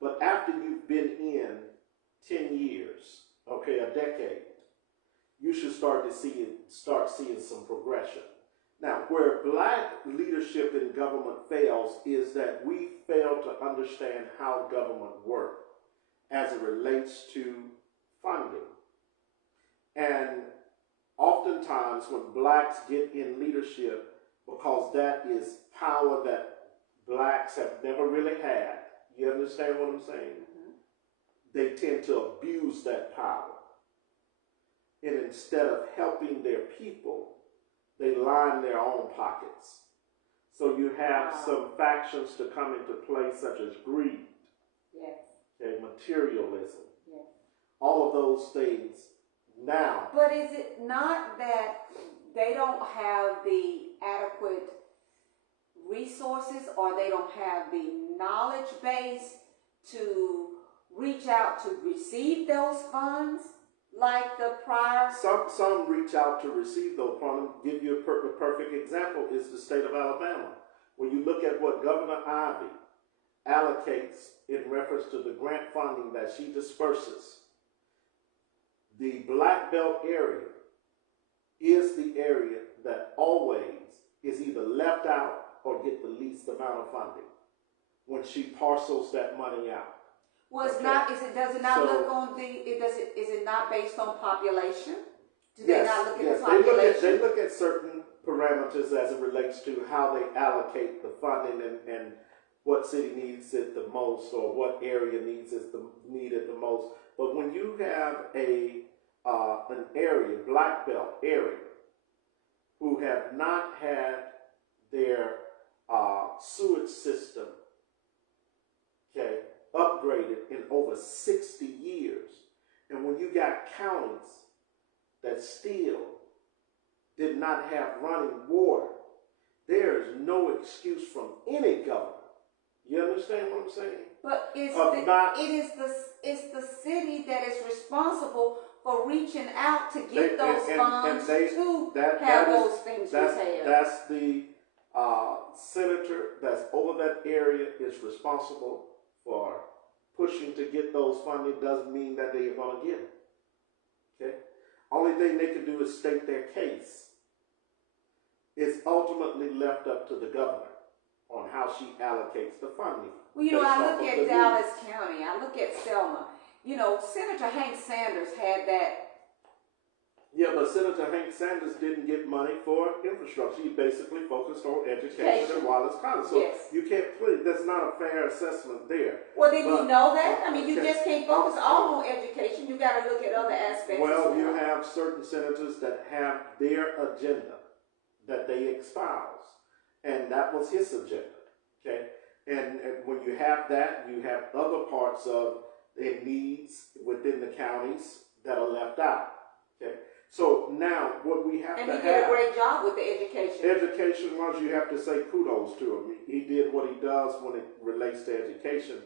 But after you've been in 10 years, okay, a decade, you should start seeing some progression. Now, where black leadership in government fails is that we fail to understand how government works as it relates to funding. And oftentimes when blacks get in leadership, because that is power that blacks have never really had, you understand what I'm saying? Mm-hmm. They tend to abuse that power. And instead of helping their people, they line their own pockets. So you have some factions to come into play, such as greed, yes, and materialism, yes, all of those things now. But is it not that they don't have the adequate resources, or they don't have the knowledge base to reach out to receive those funds? Like the prior? Some reach out to receive those funds. Give you a perfect example is the state of Alabama. When you look at what Governor Ivey allocates in reference to the grant funding that she disperses, the Black Belt area is the area that always is either left out or get the least amount of funding when she parcels that money out. Well, it's Okay. not, does it not So- look on is it not based on population? Do they Yes, not look at yes. the population? They look at certain parameters as it relates to how they allocate the funding and what city needs it the most or what area needs it the most. But when you have an area, black belt area, who have not had their sewage system, okay, upgraded in over 60 years, and when you got counties that still did not have running water, there is no excuse from any government. You understand what I'm saying? But it's the city that is responsible for reaching out to get those funds to have those things repaired. That's the senator that's over that area is responsible for pushing to get those funding. Doesn't mean that they are going to get it. Okay? Only thing they can do is state their case. It's ultimately left up to the governor on how she allocates the funding. Well, you know, I look at Dallas County, I look at Selma. You know, Senator Hank Sanders had that. Yeah, but Senator Hank Sanders didn't get money for infrastructure. He basically focused on education and wireless college. So yes. You can't put, that's not a fair assessment there. Well, didn't you know that? I mean, you okay. just can't focus all on education. You got to look at other aspects. Well, you have certain senators that have their agenda that they espouse. And that was his agenda. Okay? And when you have that, you have other parts of the needs within the counties that are left out. Okay? So now what we have and to have... he did a great job with the education. Education-wise, you have to say kudos to him. He did what he does when it relates to education.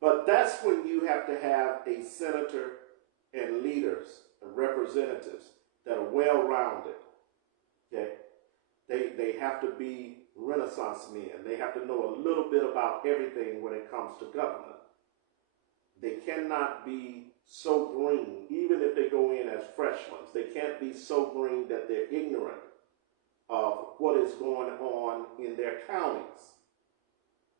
But that's when you have to have a senator and leaders and representatives that are well-rounded. Okay? They have to be Renaissance men. They have to know a little bit about everything when it comes to government. They cannot be so green, even if they go in as freshmen. They can't be so green that they're ignorant of what is going on in their counties.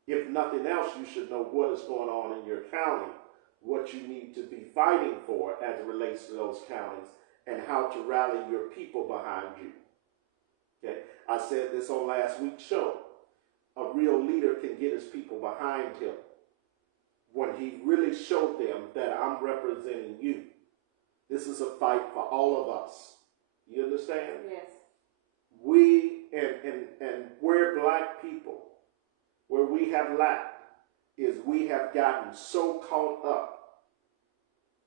If nothing else, you should know what is going on in your county, what you need to be fighting for as it relates to those counties, and how to rally your people behind you. Okay? I said this on last week's show. A real leader can get his people behind him when he really showed them that I'm representing you. This is a fight for all of us. You understand? Yes. We, and we're black people, where we have lacked is we have gotten so caught up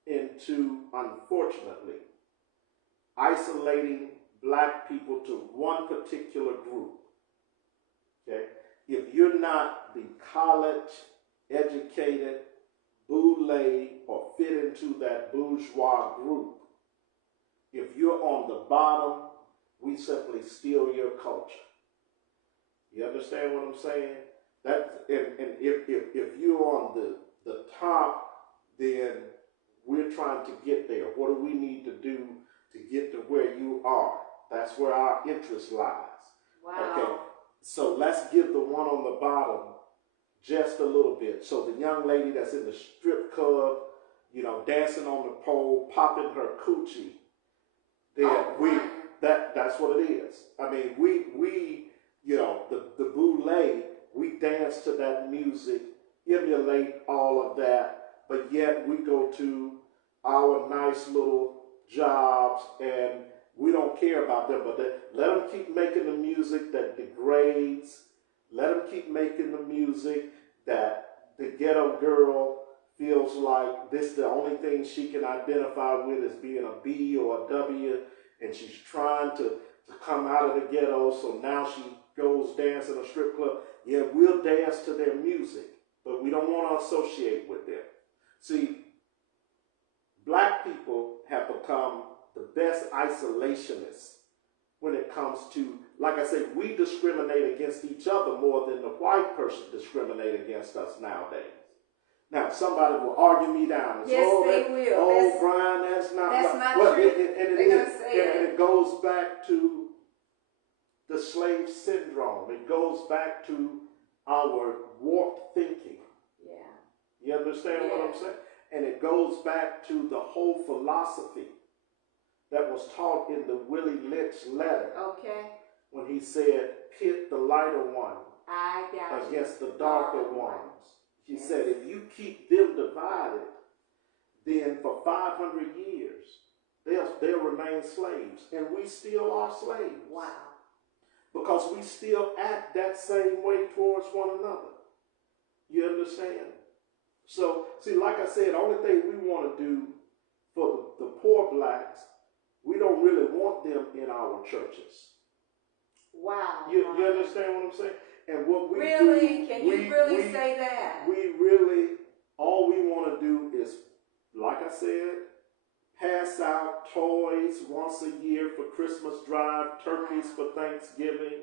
into, unfortunately, isolating black people to one particular group. Okay? If you're not the college educated, boule, or fit into that bourgeois group, if you're on the bottom, we simply steal your culture. You understand what I'm saying? That and if you're on the top, then we're trying to get there. What do we need to do to get to where you are? That's where our interest lies. Wow. Okay. So let's give the one on the bottom just a little bit. So the young lady that's in the strip club, you know, dancing on the pole, popping her coochie, then that's what it is. I mean, we you know, the boule, we dance to that music, emulate all of that, but yet we go to our nice little jobs and we don't care about them. But let them keep making the music that degrades. Let them keep making the music that the ghetto girl feels like this is the only thing she can identify with is being a B or a W, and she's trying to come out of the ghetto, so now she goes dance in a strip club. Yeah, we'll dance to their music, but we don't want to associate with them. See, black people have become the best isolationists when it comes to, like I say, we discriminate against each other more than the white person discriminate against us nowadays. Now, somebody will argue me down. And say, Yes, oh, they will. Oh, Brian, that's not that's right. not Well, true. And They're gonna say it. and it goes back to the slave syndrome. It goes back to our warped thinking. Yeah. You understand what I'm Yeah. saying? And it goes back to the whole philosophy that was taught in the Willie Lynch letter Okay. when he said, pit the lighter one I got against you. the darker ones. He Yes. said, if you keep them divided, then for 500 years, they'll remain slaves. And we still are slaves. Wow. Because we still act that same way towards one another. You understand? So, see, like I said, the only thing we want to do for the poor blacks, we don't really want them in our churches. Wow. You understand what I'm saying? And what we really? do, Can you really say that? We really, all we want to do is, like I said, pass out toys once a year for Christmas drive, turkeys for Thanksgiving.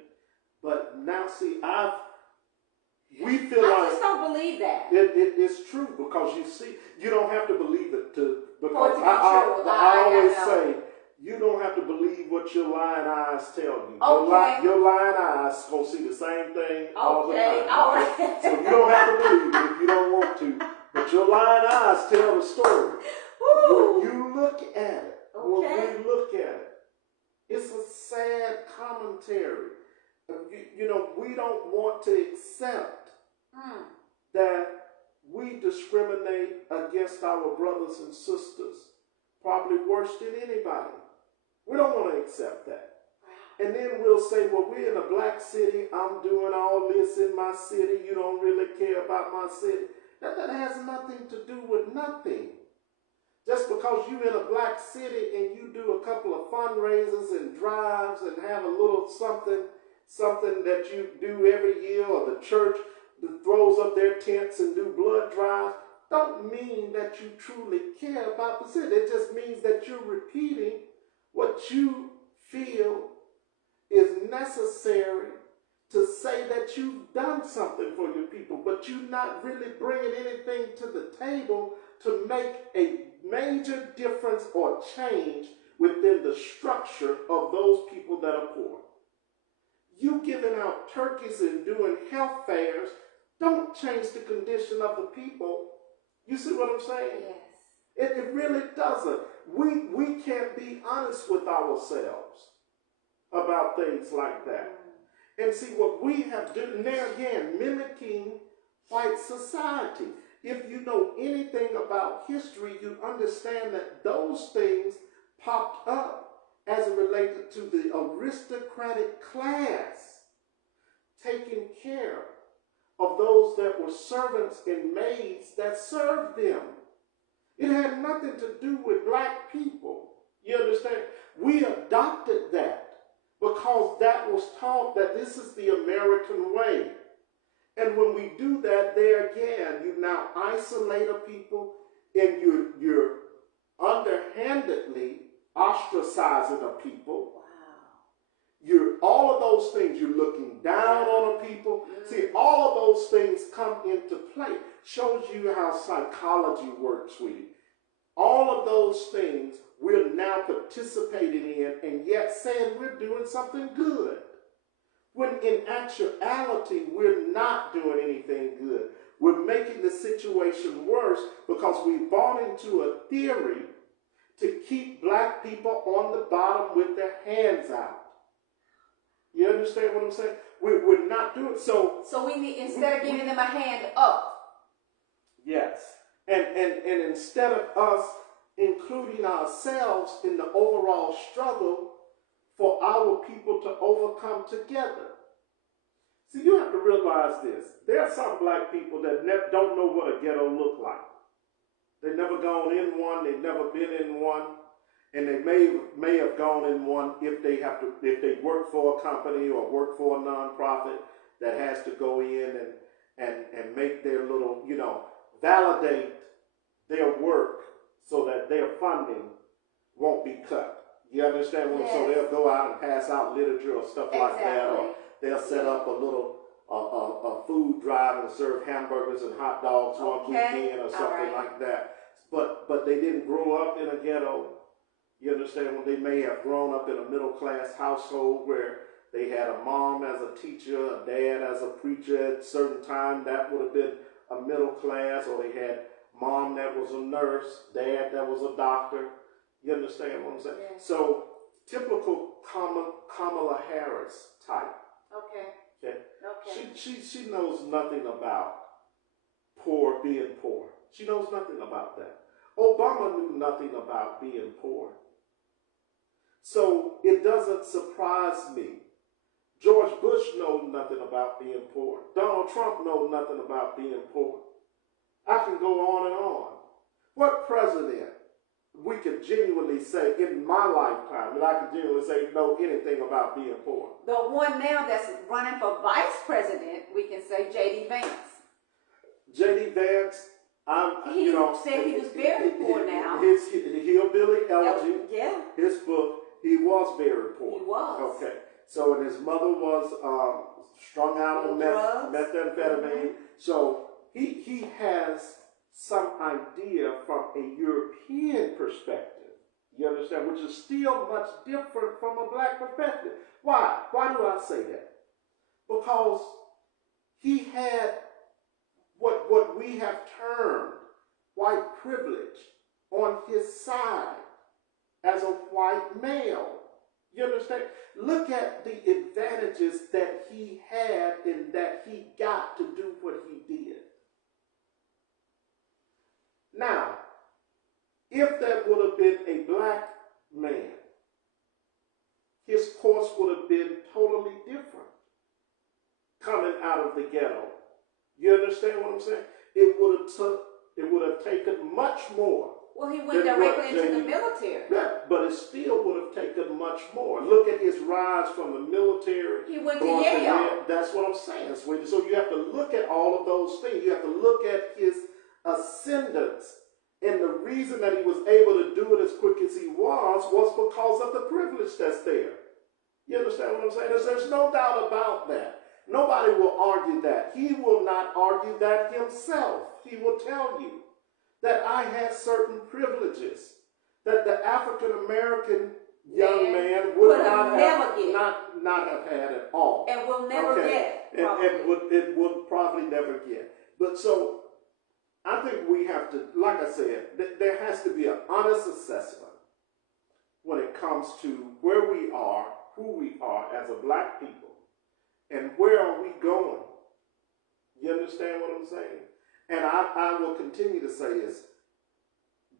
But now, see, we feel I like just don't believe that. it's true, because you see, you don't have to believe it because For it to be true. I always know. say, you don't have to believe what your lying eyes tell you. Okay. Your lying eyes gonna see the same thing all the time. All right. So you don't have to believe it if you don't want to, but your lying eyes tell the story. Woo. When you look at it, when Okay. we look at it, it's a sad commentary. You know, we don't want to accept that we discriminate against our brothers and sisters, probably worse than anybody. We don't want to accept that. And then we'll say, well, we're in a black city. I'm doing all this in my city. You don't really care about my city. That has nothing to do with nothing. Just because you're in a black city and you do a couple of fundraisers and drives and have a little something that you do every year, or the church that throws up their tents and do blood drives, don't mean that you truly care about the city. It just means that you're repeating what you feel is necessary to say that you've done something for your people, but you're not really bringing anything to the table to make a major difference or change within the structure of those people that are poor. You giving out turkeys and doing health fairs don't change the condition of the people. You see what I'm saying? Yes. It really doesn't. We can't be honest with ourselves about things like that. And see, what we have done, there again, mimicking white society. If you know anything about history, you understand that those things popped up as it related to the aristocratic class taking care of those that were servants and maids that served them. It had nothing to do with black people. You understand? We adopted that because that was taught that this is the American way. And when we do that, there again, you now isolate a people, and you're underhandedly ostracizing a people. Wow. You're all of those things. You're looking down on a people. See, all of those things come into play. Shows you how psychology works, sweetie. All of those things we're now participating in, and yet saying we're doing something good. When in actuality, we're not doing anything good. We're making the situation worse because we bought into a theory to keep black people on the bottom with their hands out. You understand what I'm saying? We're not doing so. So we need, instead of giving them a hand up. Yes. And instead of us including ourselves in the overall struggle for our people to overcome together. See, you have to realize this. There are some black people that don't know what a ghetto look like. They've never gone in one. They've never been in one. And they may have gone in one if they work for a company or work for a nonprofit that has to go in and make their little, validate their work so that their funding won't be cut. You understand what? Yes. So they'll go out and pass out literature or stuff like that, or they'll set up a little a food drive and serve hamburgers and hot dogs one weekend or something like that. But they didn't grow up in a ghetto. You understand? Well, they may have grown up in a middle class household where they had a mom as a teacher, a dad as a preacher at a certain time. That would have been a middle class. Or they had mom that was a nurse, dad that was a doctor. You understand what I'm saying? Yeah. So typical Kamala Harris type. Okay. She knows nothing about being poor. She knows nothing about that. Obama knew nothing about being poor. So it doesn't surprise me. George Bush knows nothing about being poor. Donald Trump knows nothing about being poor. I can go on and on. What president we can genuinely say in my lifetime that I can genuinely say know anything about being poor? The one now that's running for vice president, we can say J.D. Vance. J.D. Vance, He said he was very poor now. His Hillbilly Elegy, yeah. his book, he was very poor. He was. Okay. So, and his mother was strung out on methamphetamine. So he has some idea from a European perspective. You understand? Which is still much different from a black perspective. Why? Why do I say that? Because he had what we have termed white privilege on his side as a white male. You understand? Look at the advantages that he had and that he got to do what he did. Now, if that would have been a black man, his course would have been totally different coming out of the ghetto. You understand what I'm saying? It would have taken much more. Well, he went directly into the military. Yeah, but it still would have taken much more. Look at his rise from the military. He went to Yale. That's what I'm saying, sweetie. So you have to look at all of those things. You have to look at his ascendance. And the reason that he was able to do it as quick as he was because of the privilege that's there. You understand what I'm saying? There's no doubt about that. Nobody will argue that. He will not argue that himself. He will tell you that I had certain privileges that the African American young man would not have had at all. And will never get. It would probably never get. But so I think we have to, like I said, there has to be an honest assessment when it comes to where we are, who we are as a black people, and where are we going. You understand what I'm saying? And I will continue to say this.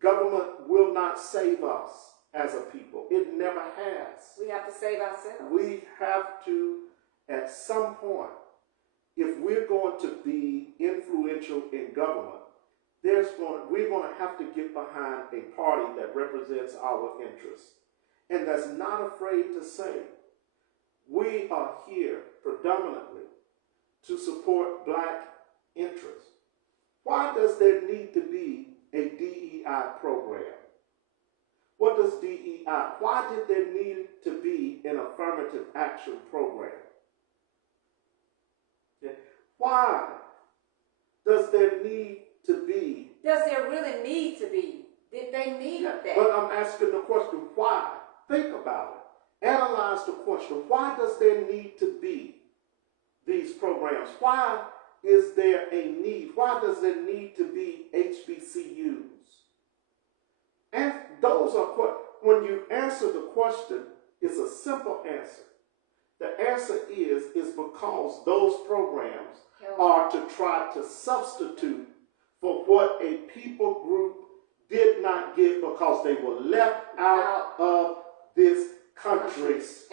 Government will not save us as a people. It never has. We have to save ourselves. We have to, at some point, if we're going to be influential in government, we're going to have to get behind a party that represents our interests. And that's not afraid to say, we are here predominantly to support black interests. Why does there need to be a DEI program? What does DEI, why did there need to be an affirmative action program? Why does there need to be? Does there really need to be? Did they need that? But I'm asking the question, why? Think about it. Analyze the question. Why does there need to be these programs? Why is there a need? Why does there need to be HBCUs? And those are when you answer the question, it's a simple answer. The answer is because those programs are to try to substitute for what a people group did not get because they were left out of this country's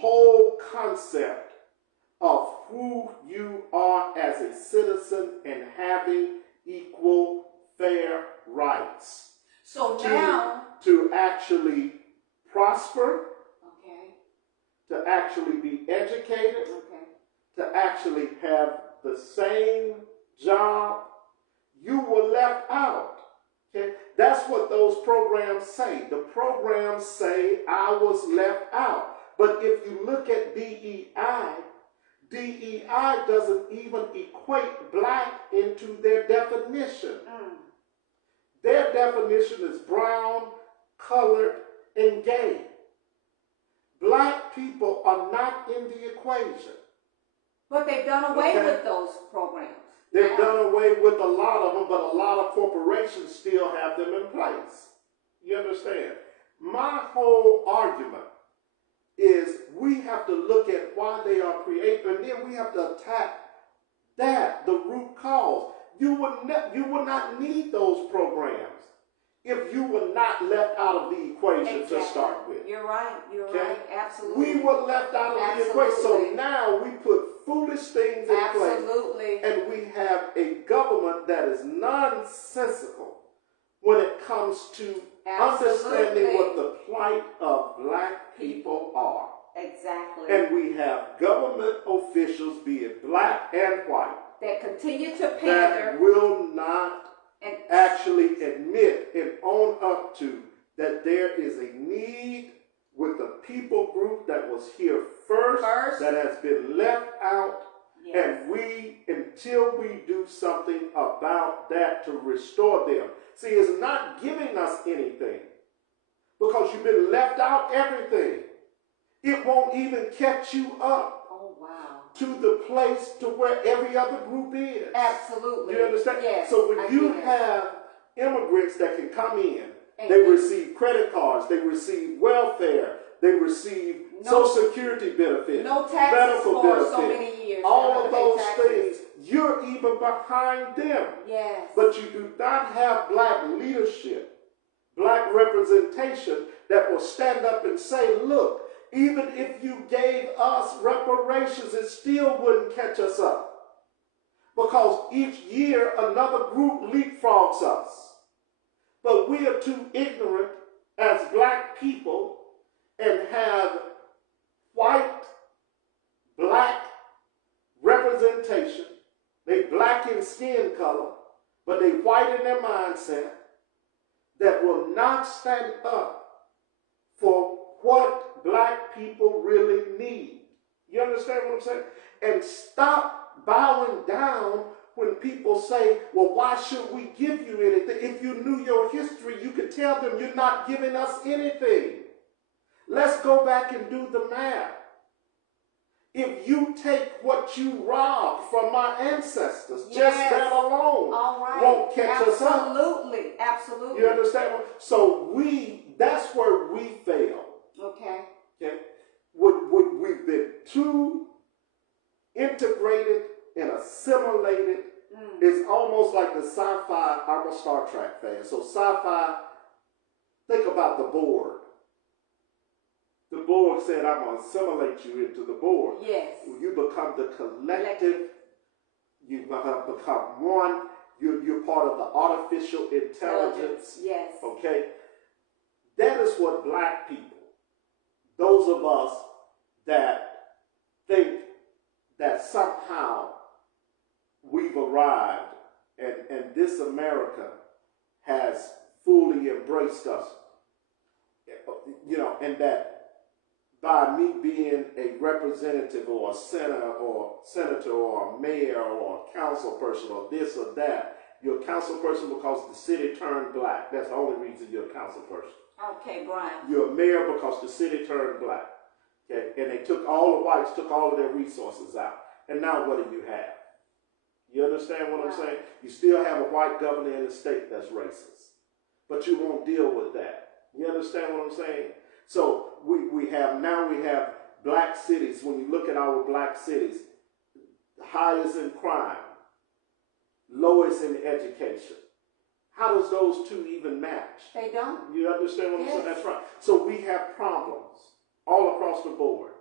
whole concept of who you are as a citizen and having equal, fair rights. So now to actually prosper, to actually be educated, to actually have the same job, you were left out. Okay? That's what those programs say. The programs say I was left out. But if you look at DEI, DEI doesn't even equate black into their definition. Their definition is brown, colored, and gay. Black people are not in the equation. But they've done away with those programs. They've done away with a lot of them, but a lot of corporations still have them in place. You understand? My whole argument is we have to look at why they are created, and then we have to attack that, the root cause. You would not need those programs if you were not left out of the equation to start with. You're right. You're right. Absolutely. We were left out of the equation. So now we put foolish things in place. And we have a government that is nonsensical when it comes to understanding what the plight of black people are. Exactly. And we have government officials, be it black and white, that continue to pander, that will not actually admit and own up to that there is a need with the people group that was here first. That has been left out. Yes. And until we do something about that to restore them. See, it's not giving us anything because you've been left out everything. It won't even catch you up. To the place to where every other group is. Absolutely. You understand? Yes, so when you have immigrants that can come in, they receive credit cards, they receive welfare, they receive Social Security benefits, medical benefits, so many years. All of those things, you're even behind them. Yes. But you do not have black leadership, black representation that will stand up and say, look, even if you gave us reparations, it still wouldn't catch us up. Because each year another group leapfrogs us. But we are too ignorant as black people and have white, black representation. They black in skin color, but they white in their mindset that will not stand up for what black people really need. You understand what I'm saying? And stop bowing down when people say, well, why should we give you anything? If you knew your history, you could tell them you're not giving us anything. Let's go back and do the math. If you take what you robbed from my ancestors, just that alone won't catch us up. Absolutely, absolutely. You understand? So that's where we fail. Okay. We've been too integrated and assimilated. It's almost like the sci-fi. I'm a Star Trek fan. So sci-fi, think about the Borg. The Borg said, I'm going to assimilate you into the Borg. Yes. You become the collective. You become one. You're part of the artificial intelligence. Yes. Okay? That is what black people, those of us that think that somehow we've arrived and this America has fully embraced us, and that by me being a representative or a senator or a mayor or a council person or this or that, you're a council person because the city turned black. That's the only reason you're a council person. Okay, Brian. You're a mayor because the city turned black. Okay, and they took all the whites, took all of their resources out. And now what do you have? You understand what I'm saying? You still have a white governor in the state that's racist. But you won't deal with that. You understand what I'm saying? So we have black cities. When you look at our black cities, highest in crime, lowest in education. How does those two even match? They don't. You understand what I'm saying? That's right. So we have problems all across the board.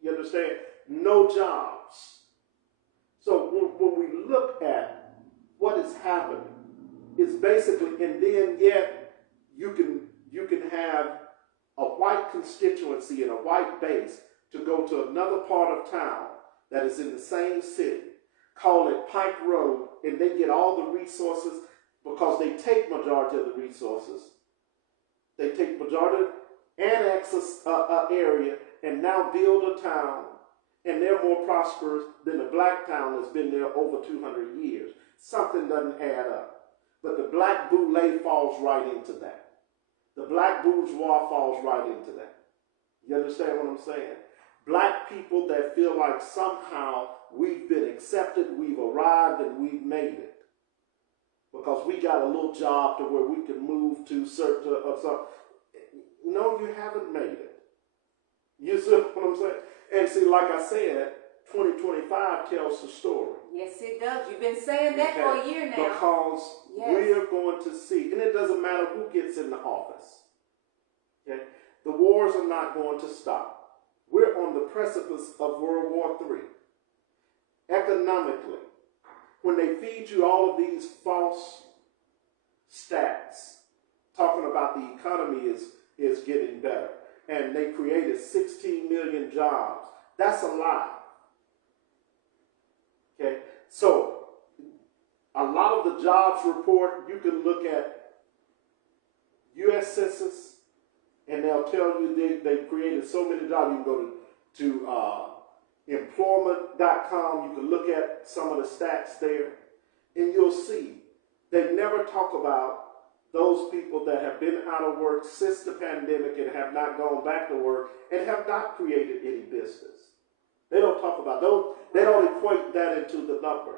You understand? No jobs. So when we look at what is happening, it's basically, and then yet you can have a white constituency and a white base to go to another part of town that is in the same city, call it Pike Road, and they get all the resources because they take majority of the resources. They take majority, annex an area, and now build a town, and they're more prosperous than the black town that's been there over 200 years. Something doesn't add up. But the black boule falls right into that. The black bourgeois falls right into that. You understand what I'm saying? Black people that feel like somehow we've been accepted, we've arrived, and we've made it. Because we got a little job to where we can move to certain or something. No, you haven't made it. You see what I'm saying? And see, like I said, 2025 tells the story. Yes, it does. You've been saying that for a year now. Because we are going to see, and it doesn't matter who gets in the office. Okay? The wars are not going to stop. We're on the precipice of World War III. Economically, when they feed you all of these false stats, talking about the economy is getting better, and they created 16 million jobs, that's a lie. Okay, so a lot of the jobs report, you can look at U.S. Census, and they'll tell you they created so many jobs. You can go to employment.com, you can look at some of the stats there, and you'll see they never talk about those people that have been out of work since the pandemic and have not gone back to work and have not created any business. They don't talk about those. They don't equate that into the number.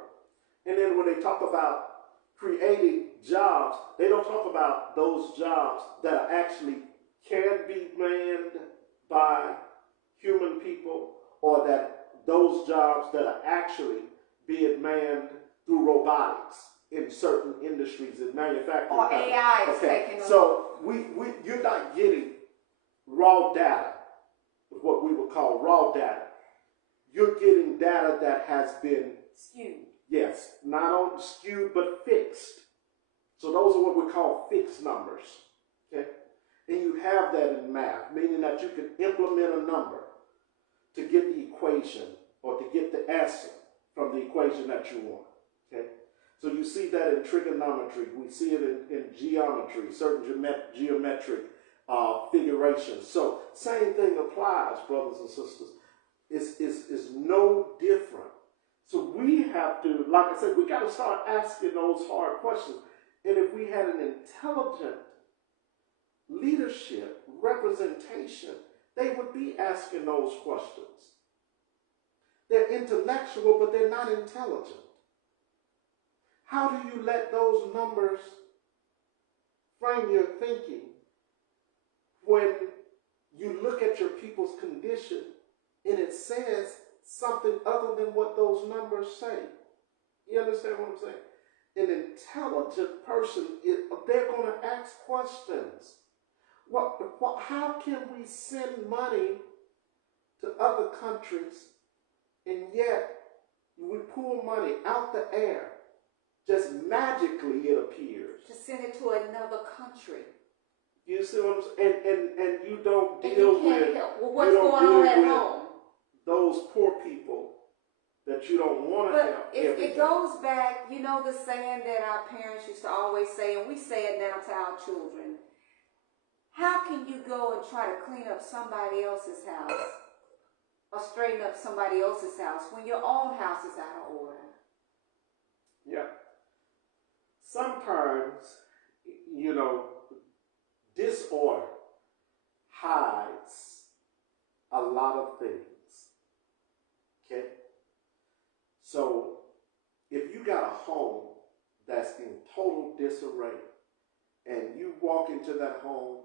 And then when they talk about creating jobs, they don't talk about those jobs that are actually can be manned by human people, or that those jobs that are actually being manned through robotics in certain industries in manufacturing. Or AI is taking them. So you're not getting raw data, what we would call raw data. You're getting data that has been skewed. Yes, not only skewed but fixed. So those are what we call fixed numbers. Okay? And you have that in math, meaning that you can implement a number to get the equation or to get the answer from the equation that you want. Okay? So you see that in trigonometry. We see it in geometry, certain geometric figurations. So same thing applies, brothers and sisters. It's no different. So we have to, like I said, we got to start asking those hard questions. And if we had an intelligent leadership representation, they would be asking those questions. They're intellectual, but they're not intelligent. How do you let those numbers frame your thinking when you look at your people's condition and it says something other than what those numbers say? You understand what I'm saying? An intelligent person, they're going to ask questions. How can we send money to other countries and yet we pull money out the air? Just magically it appears. To send it to another country. You see what I'm saying? And you don't deal with what's going on at home. Those poor people that you don't want to help. It goes back, you know, the saying that our parents used to always say, and we say it now to our children. How can you go and try to clean up somebody else's house or straighten up somebody else's house when your own house is out of order? Yeah. Sometimes, you know, disorder hides a lot of things. Okay? So, if you got a home that's in total disarray and you walk into that home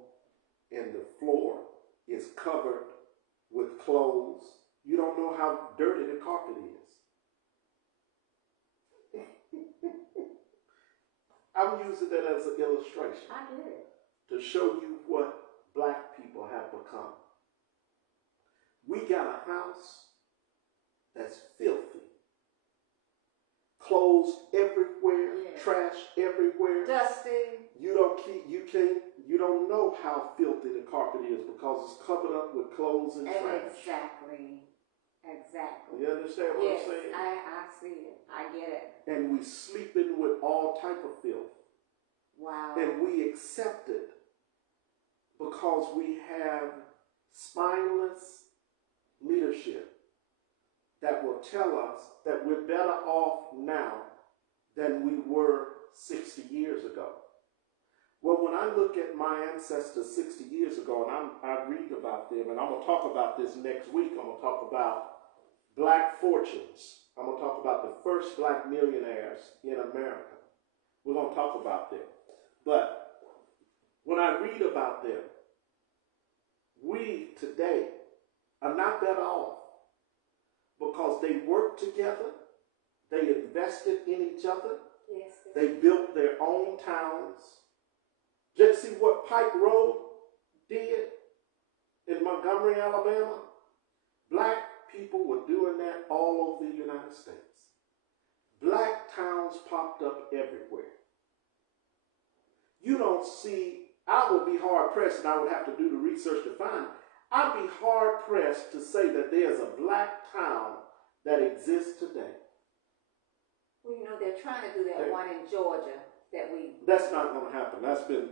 and the floor is covered with clothes, you don't know how dirty the carpet is. I'm using that as an illustration. I get it. To show you what black people have become. We got a house that's filthy. Clothes everywhere, trash everywhere. Dusty. You don't know how filthy the carpet is because it's covered up with clothes and trash. Exactly. You understand what I'm saying? I see it. I get it. And we sleeping with all type of filth. Wow. And we accept it because we have spineless leadership that will tell us that we're better off now than we were 60 years ago. Well, when I look at my ancestors 60 years ago, and I read about them, and I'm going to talk about this next week. I'm going to talk about black fortunes. I'm going to talk about the first black millionaires in America. We're going to talk about them. But when I read about them, we today are not better off because they worked together, they invested in each other, Yes. they built their own towns. Just see what Pike Road did in Montgomery, Alabama. Black people were doing that all over the United States. Black towns popped up everywhere. You don't see, I would be hard pressed, and I would have to do the research to find, I'd be hard pressed to say that there's a black town that exists today. Well, you know, they're trying to do that one in Georgia that we... That's not going to happen. That's been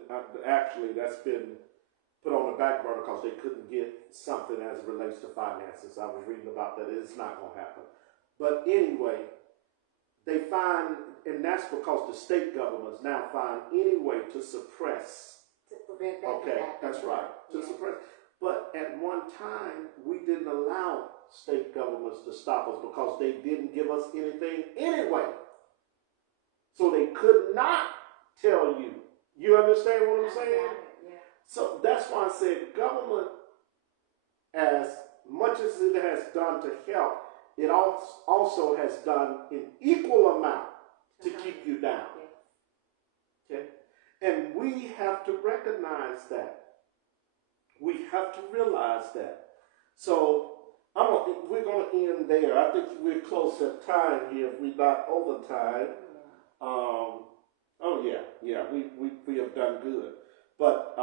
put on the back burner because they couldn't get something as it relates to finances. I was reading about that. It's not going to happen. But anyway, they find, and that's because the state governments now find any way to suppress. To prevent that. Okay, that's right. To suppress. But at one time, we didn't allow state governments to stop us because they didn't give us anything anyway. So they could not tell you. You understand what I'm saying? Yeah. So that's why I said government, as much as it has done to help, it also has done an equal amount to keep you down. Okay? And we have to recognize that. We have to realize that. So we're going to end there. I think we're close at time here if we're not over time. We have done good. But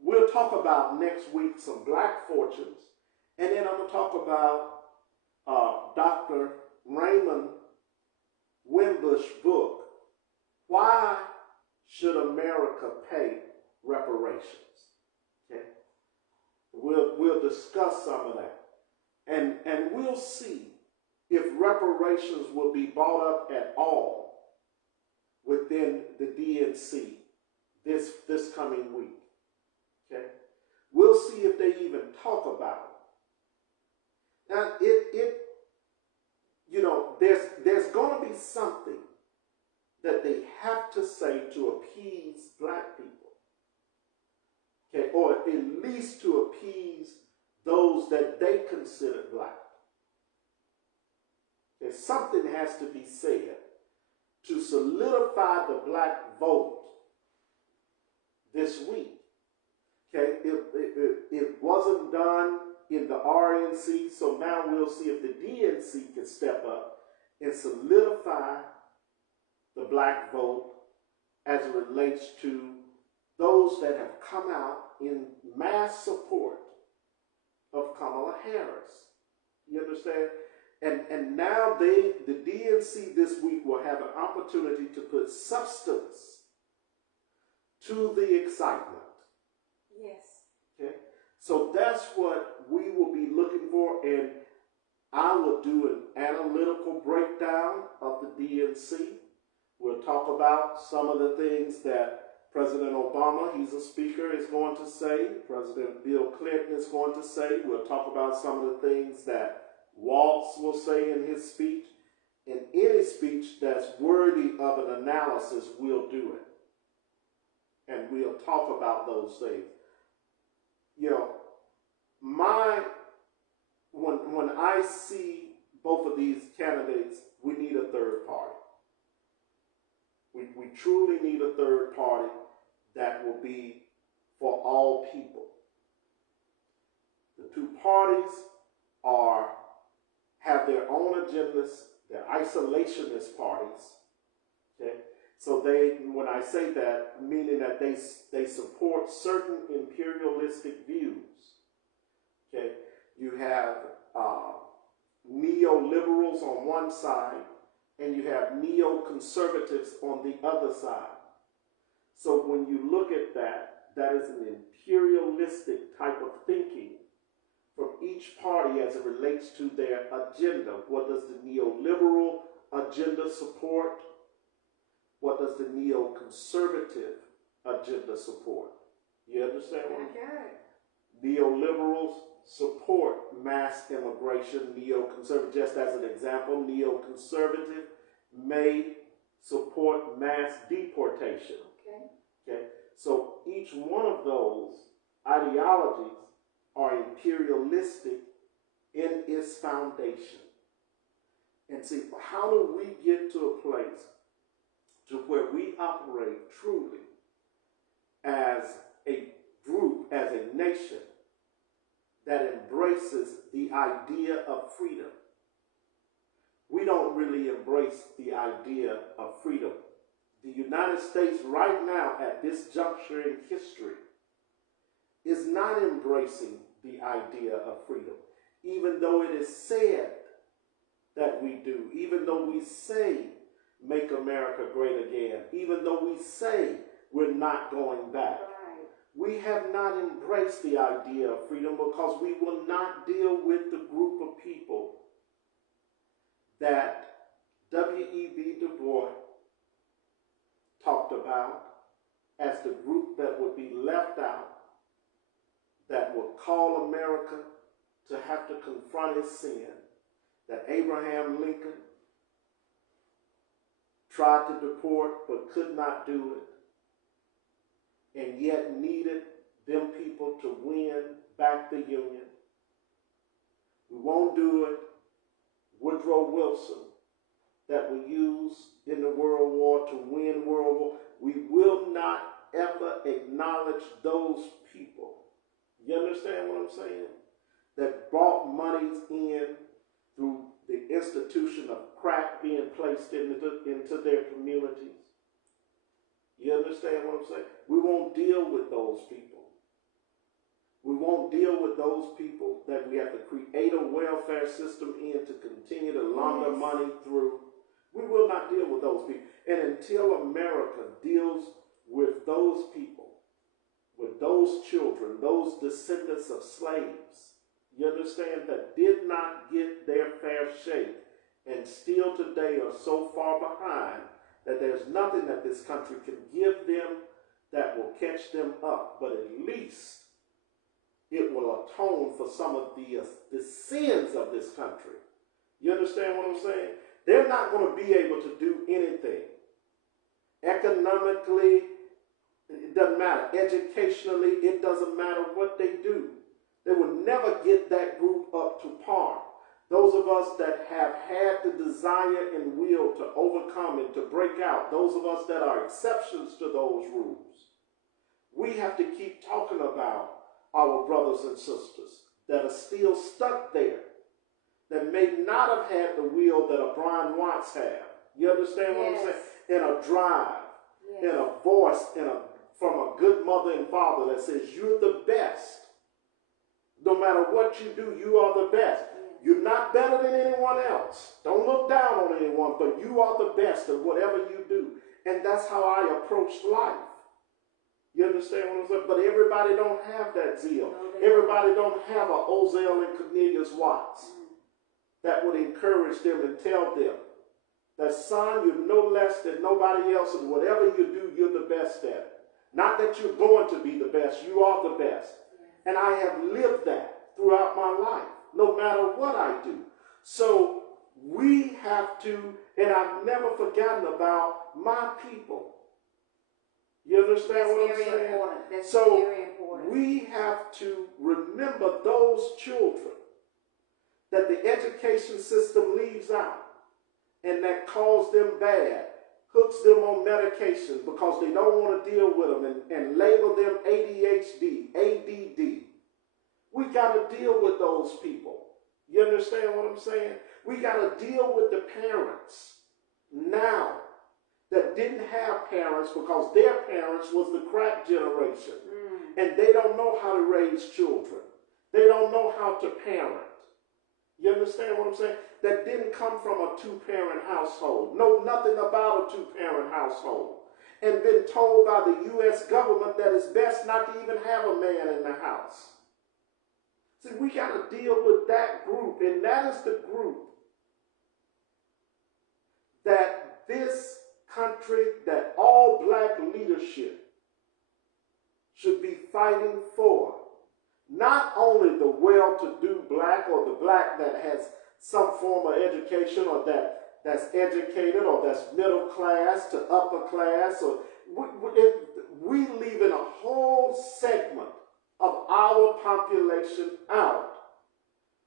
we'll talk about next week some black fortunes. And then I'm going to talk about Dr. Raymond Wimbush's book, Why Should America Pay Reparations? Okay? We'll discuss some of that. And we'll see if reparations will be brought up at all within the DNC this coming week. Okay? We'll see if they even talk about it. Now, there's going to be something that they have to say to appease black people. Okay? Or at least to appease those that they consider black. Okay? Something has to be said to solidify the black vote this week. Okay, it wasn't done in the RNC, so now we'll see if the DNC can step up and solidify the black vote as it relates to those that have come out in mass support of Kamala Harris. You understand? And now the DNC this week will have an opportunity to put substance to the excitement. Yes. Okay? So that's what we will be looking for, and I will do an analytical breakdown of the DNC. We'll talk about some of the things that President Obama, he's a speaker, is going to say. President Bill Clinton is going to say. We'll talk about some of the things that Waltz will say in his speech. In any speech that's worthy of an analysis, we'll do it. And we'll talk about those things. You know, when I see both of these candidates, we need a third party. We truly need a third party that will be for all people. The two parties have their own agendas. They're isolationist parties. Okay? So when I say that, meaning that they support certain imperialistic views. Okay? You have neoliberals on one side, and you have neoconservatives on the other side. So when you look at that, that is an imperialistic type of thinking from each party as it relates to their agenda. What does the neoliberal agenda support? What does the neoconservative agenda support? You understand what I'm saying? Neoliberals support mass immigration. Neoconservative, just as an example, neoconservative may support mass deportation. Okay? So each one of those ideologies are imperialistic in its foundation. And see, how do we get to a place to where we operate truly as a group, as a nation, that embraces the idea of freedom? We don't really embrace the idea of freedom. The United States right now, at this juncture in history, is not embracing the idea of freedom, even though it is said that we do, even though we say, make America great again, even though we say we're not going back. We have not embraced the idea of freedom because we will not deal with the group of people that W.E.B. Du Bois talked about as the group that would be left out, that would call America to have to confront its sin, that Abraham Lincoln tried to deport but could not do it, and yet needed them people to win back the Union. We won't do it. Woodrow Wilson, that we used in the World War to win World War. We will not ever acknowledge those people. You understand what I'm saying? That brought monies in through the institution of crack being placed into their communities. You understand what I'm saying? We won't deal with those people. We won't deal with those people that we have to create a welfare system in to continue to launder money through. We will not deal with those people. And until America deals with those people, with those children, those descendants of slaves, you understand, that did not get their fair shake and still today are so far behind that there's nothing that this country can give them that will catch them up, but at least it will atone for some of the sins of this country. You understand what I'm saying? They're not going to be able to do anything. Economically, it doesn't matter. Educationally, it doesn't matter what they do. They will never get that group up to par. Those of us that have had the desire and will to overcome and to break out, those of us that are exceptions to those rules, we have to keep talking about our brothers and sisters that are still stuck there, that may not have had the will that a Brian Watts had. You understand what I'm saying? And a drive, and a voice, from a good mother and father that says, you're the best. No matter what you do, you are the best. You're not better than anyone else. Don't look down on anyone, but you are the best at whatever you do. And that's how I approach life. You understand what I'm saying? But everybody don't have that zeal. Everybody don't have a Ozell and Cornelius Watts that would encourage them and tell them that, son, you're no less than nobody else, and whatever you do, you're the best at it. Not that you're going to be the best, you are the best. And I have lived that throughout my life, no matter what I do. So we have to, and I've never forgotten about my people. You understand what I'm saying? That's so very important. We have to remember those children that the education system leaves out and that calls them bad, hooks them on medications because they don't want to deal with them and label them ADHD, ADD. We got to deal with those people. You understand what I'm saying? We got to deal with the parents now that didn't have parents because their parents was the crack generation. And they don't know how to raise children. They don't know how to parent. You understand what I'm saying? That didn't come from a two-parent household. Know nothing about a two-parent household. And been told by the U.S. government that it's best not to even have a man in the house. See, we got to deal with that group, and that is the group that this country, that all black leadership should be fighting for. Not only the well-to-do black or the black that has some form of education or that's educated or that's middle class to upper class, or we leaving a whole segment of our population out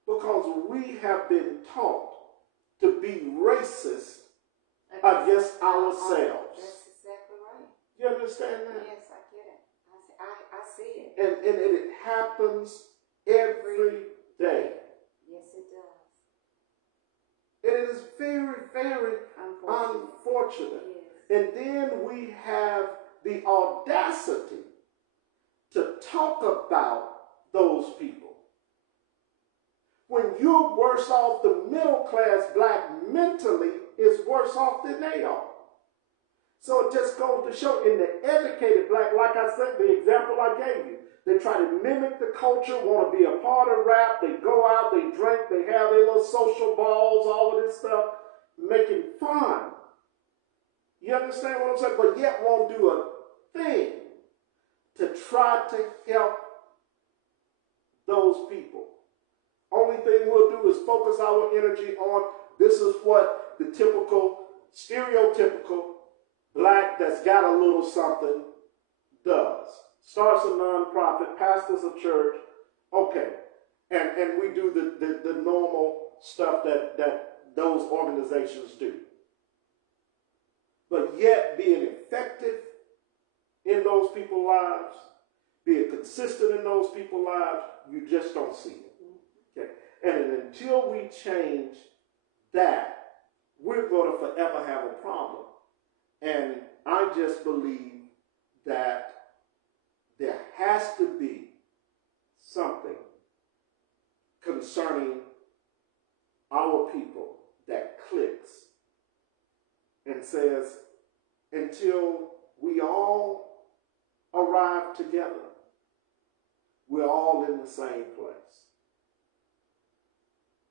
because we have been taught to be racist against ourselves. That's exactly right. You understand that? Yes, I get it. I see it. And it happens every day. Yes, it does. It is very, very unfortunate. Yes. And then we have the audacity to talk about those people. When you're worse off, the middle class black mentally is worse off than they are. So it just goes to show in the educated black, like I said, the example I gave you, they try to mimic the culture, want to be a part of rap, they go out, they drink, they have their little social balls, all of this stuff, making fun. You understand what I'm saying? But yet won't do a thing to try to help those people. Only thing we'll do is focus our energy on this is what the typical, stereotypical black that's got a little something does. Starts a nonprofit, pastors a church, okay. And we do the normal stuff that those organizations do. But yet being effective in those people's lives, being consistent in those people's lives, you just don't see it. Okay? And until we change that, we're going to forever have a problem. And I just believe that there has to be something concerning our people that clicks and says, until we all arrive together, we're all in the same place.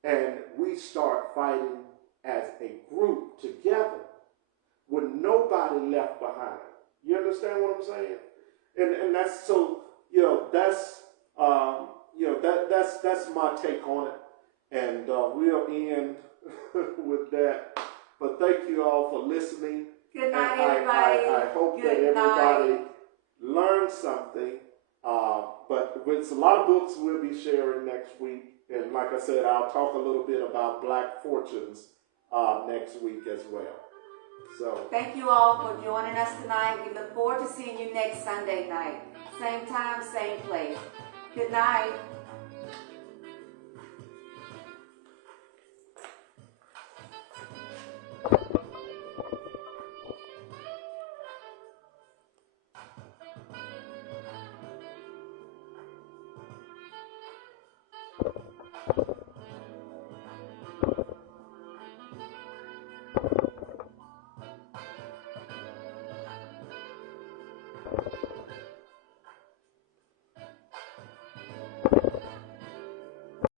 And we start fighting as a group together with nobody left behind. You understand what I'm saying? And that's so, that's that's my take on it. And we'll end with that. But thank you all for listening. Good night, and everybody. I hope that everybody learned something. But with a lot of books we'll be sharing next week. And like I said, I'll talk a little bit about Black Fortunes next week as well. So thank you all for joining us tonight. We look forward to seeing you next Sunday night. Same time, same place. Good night.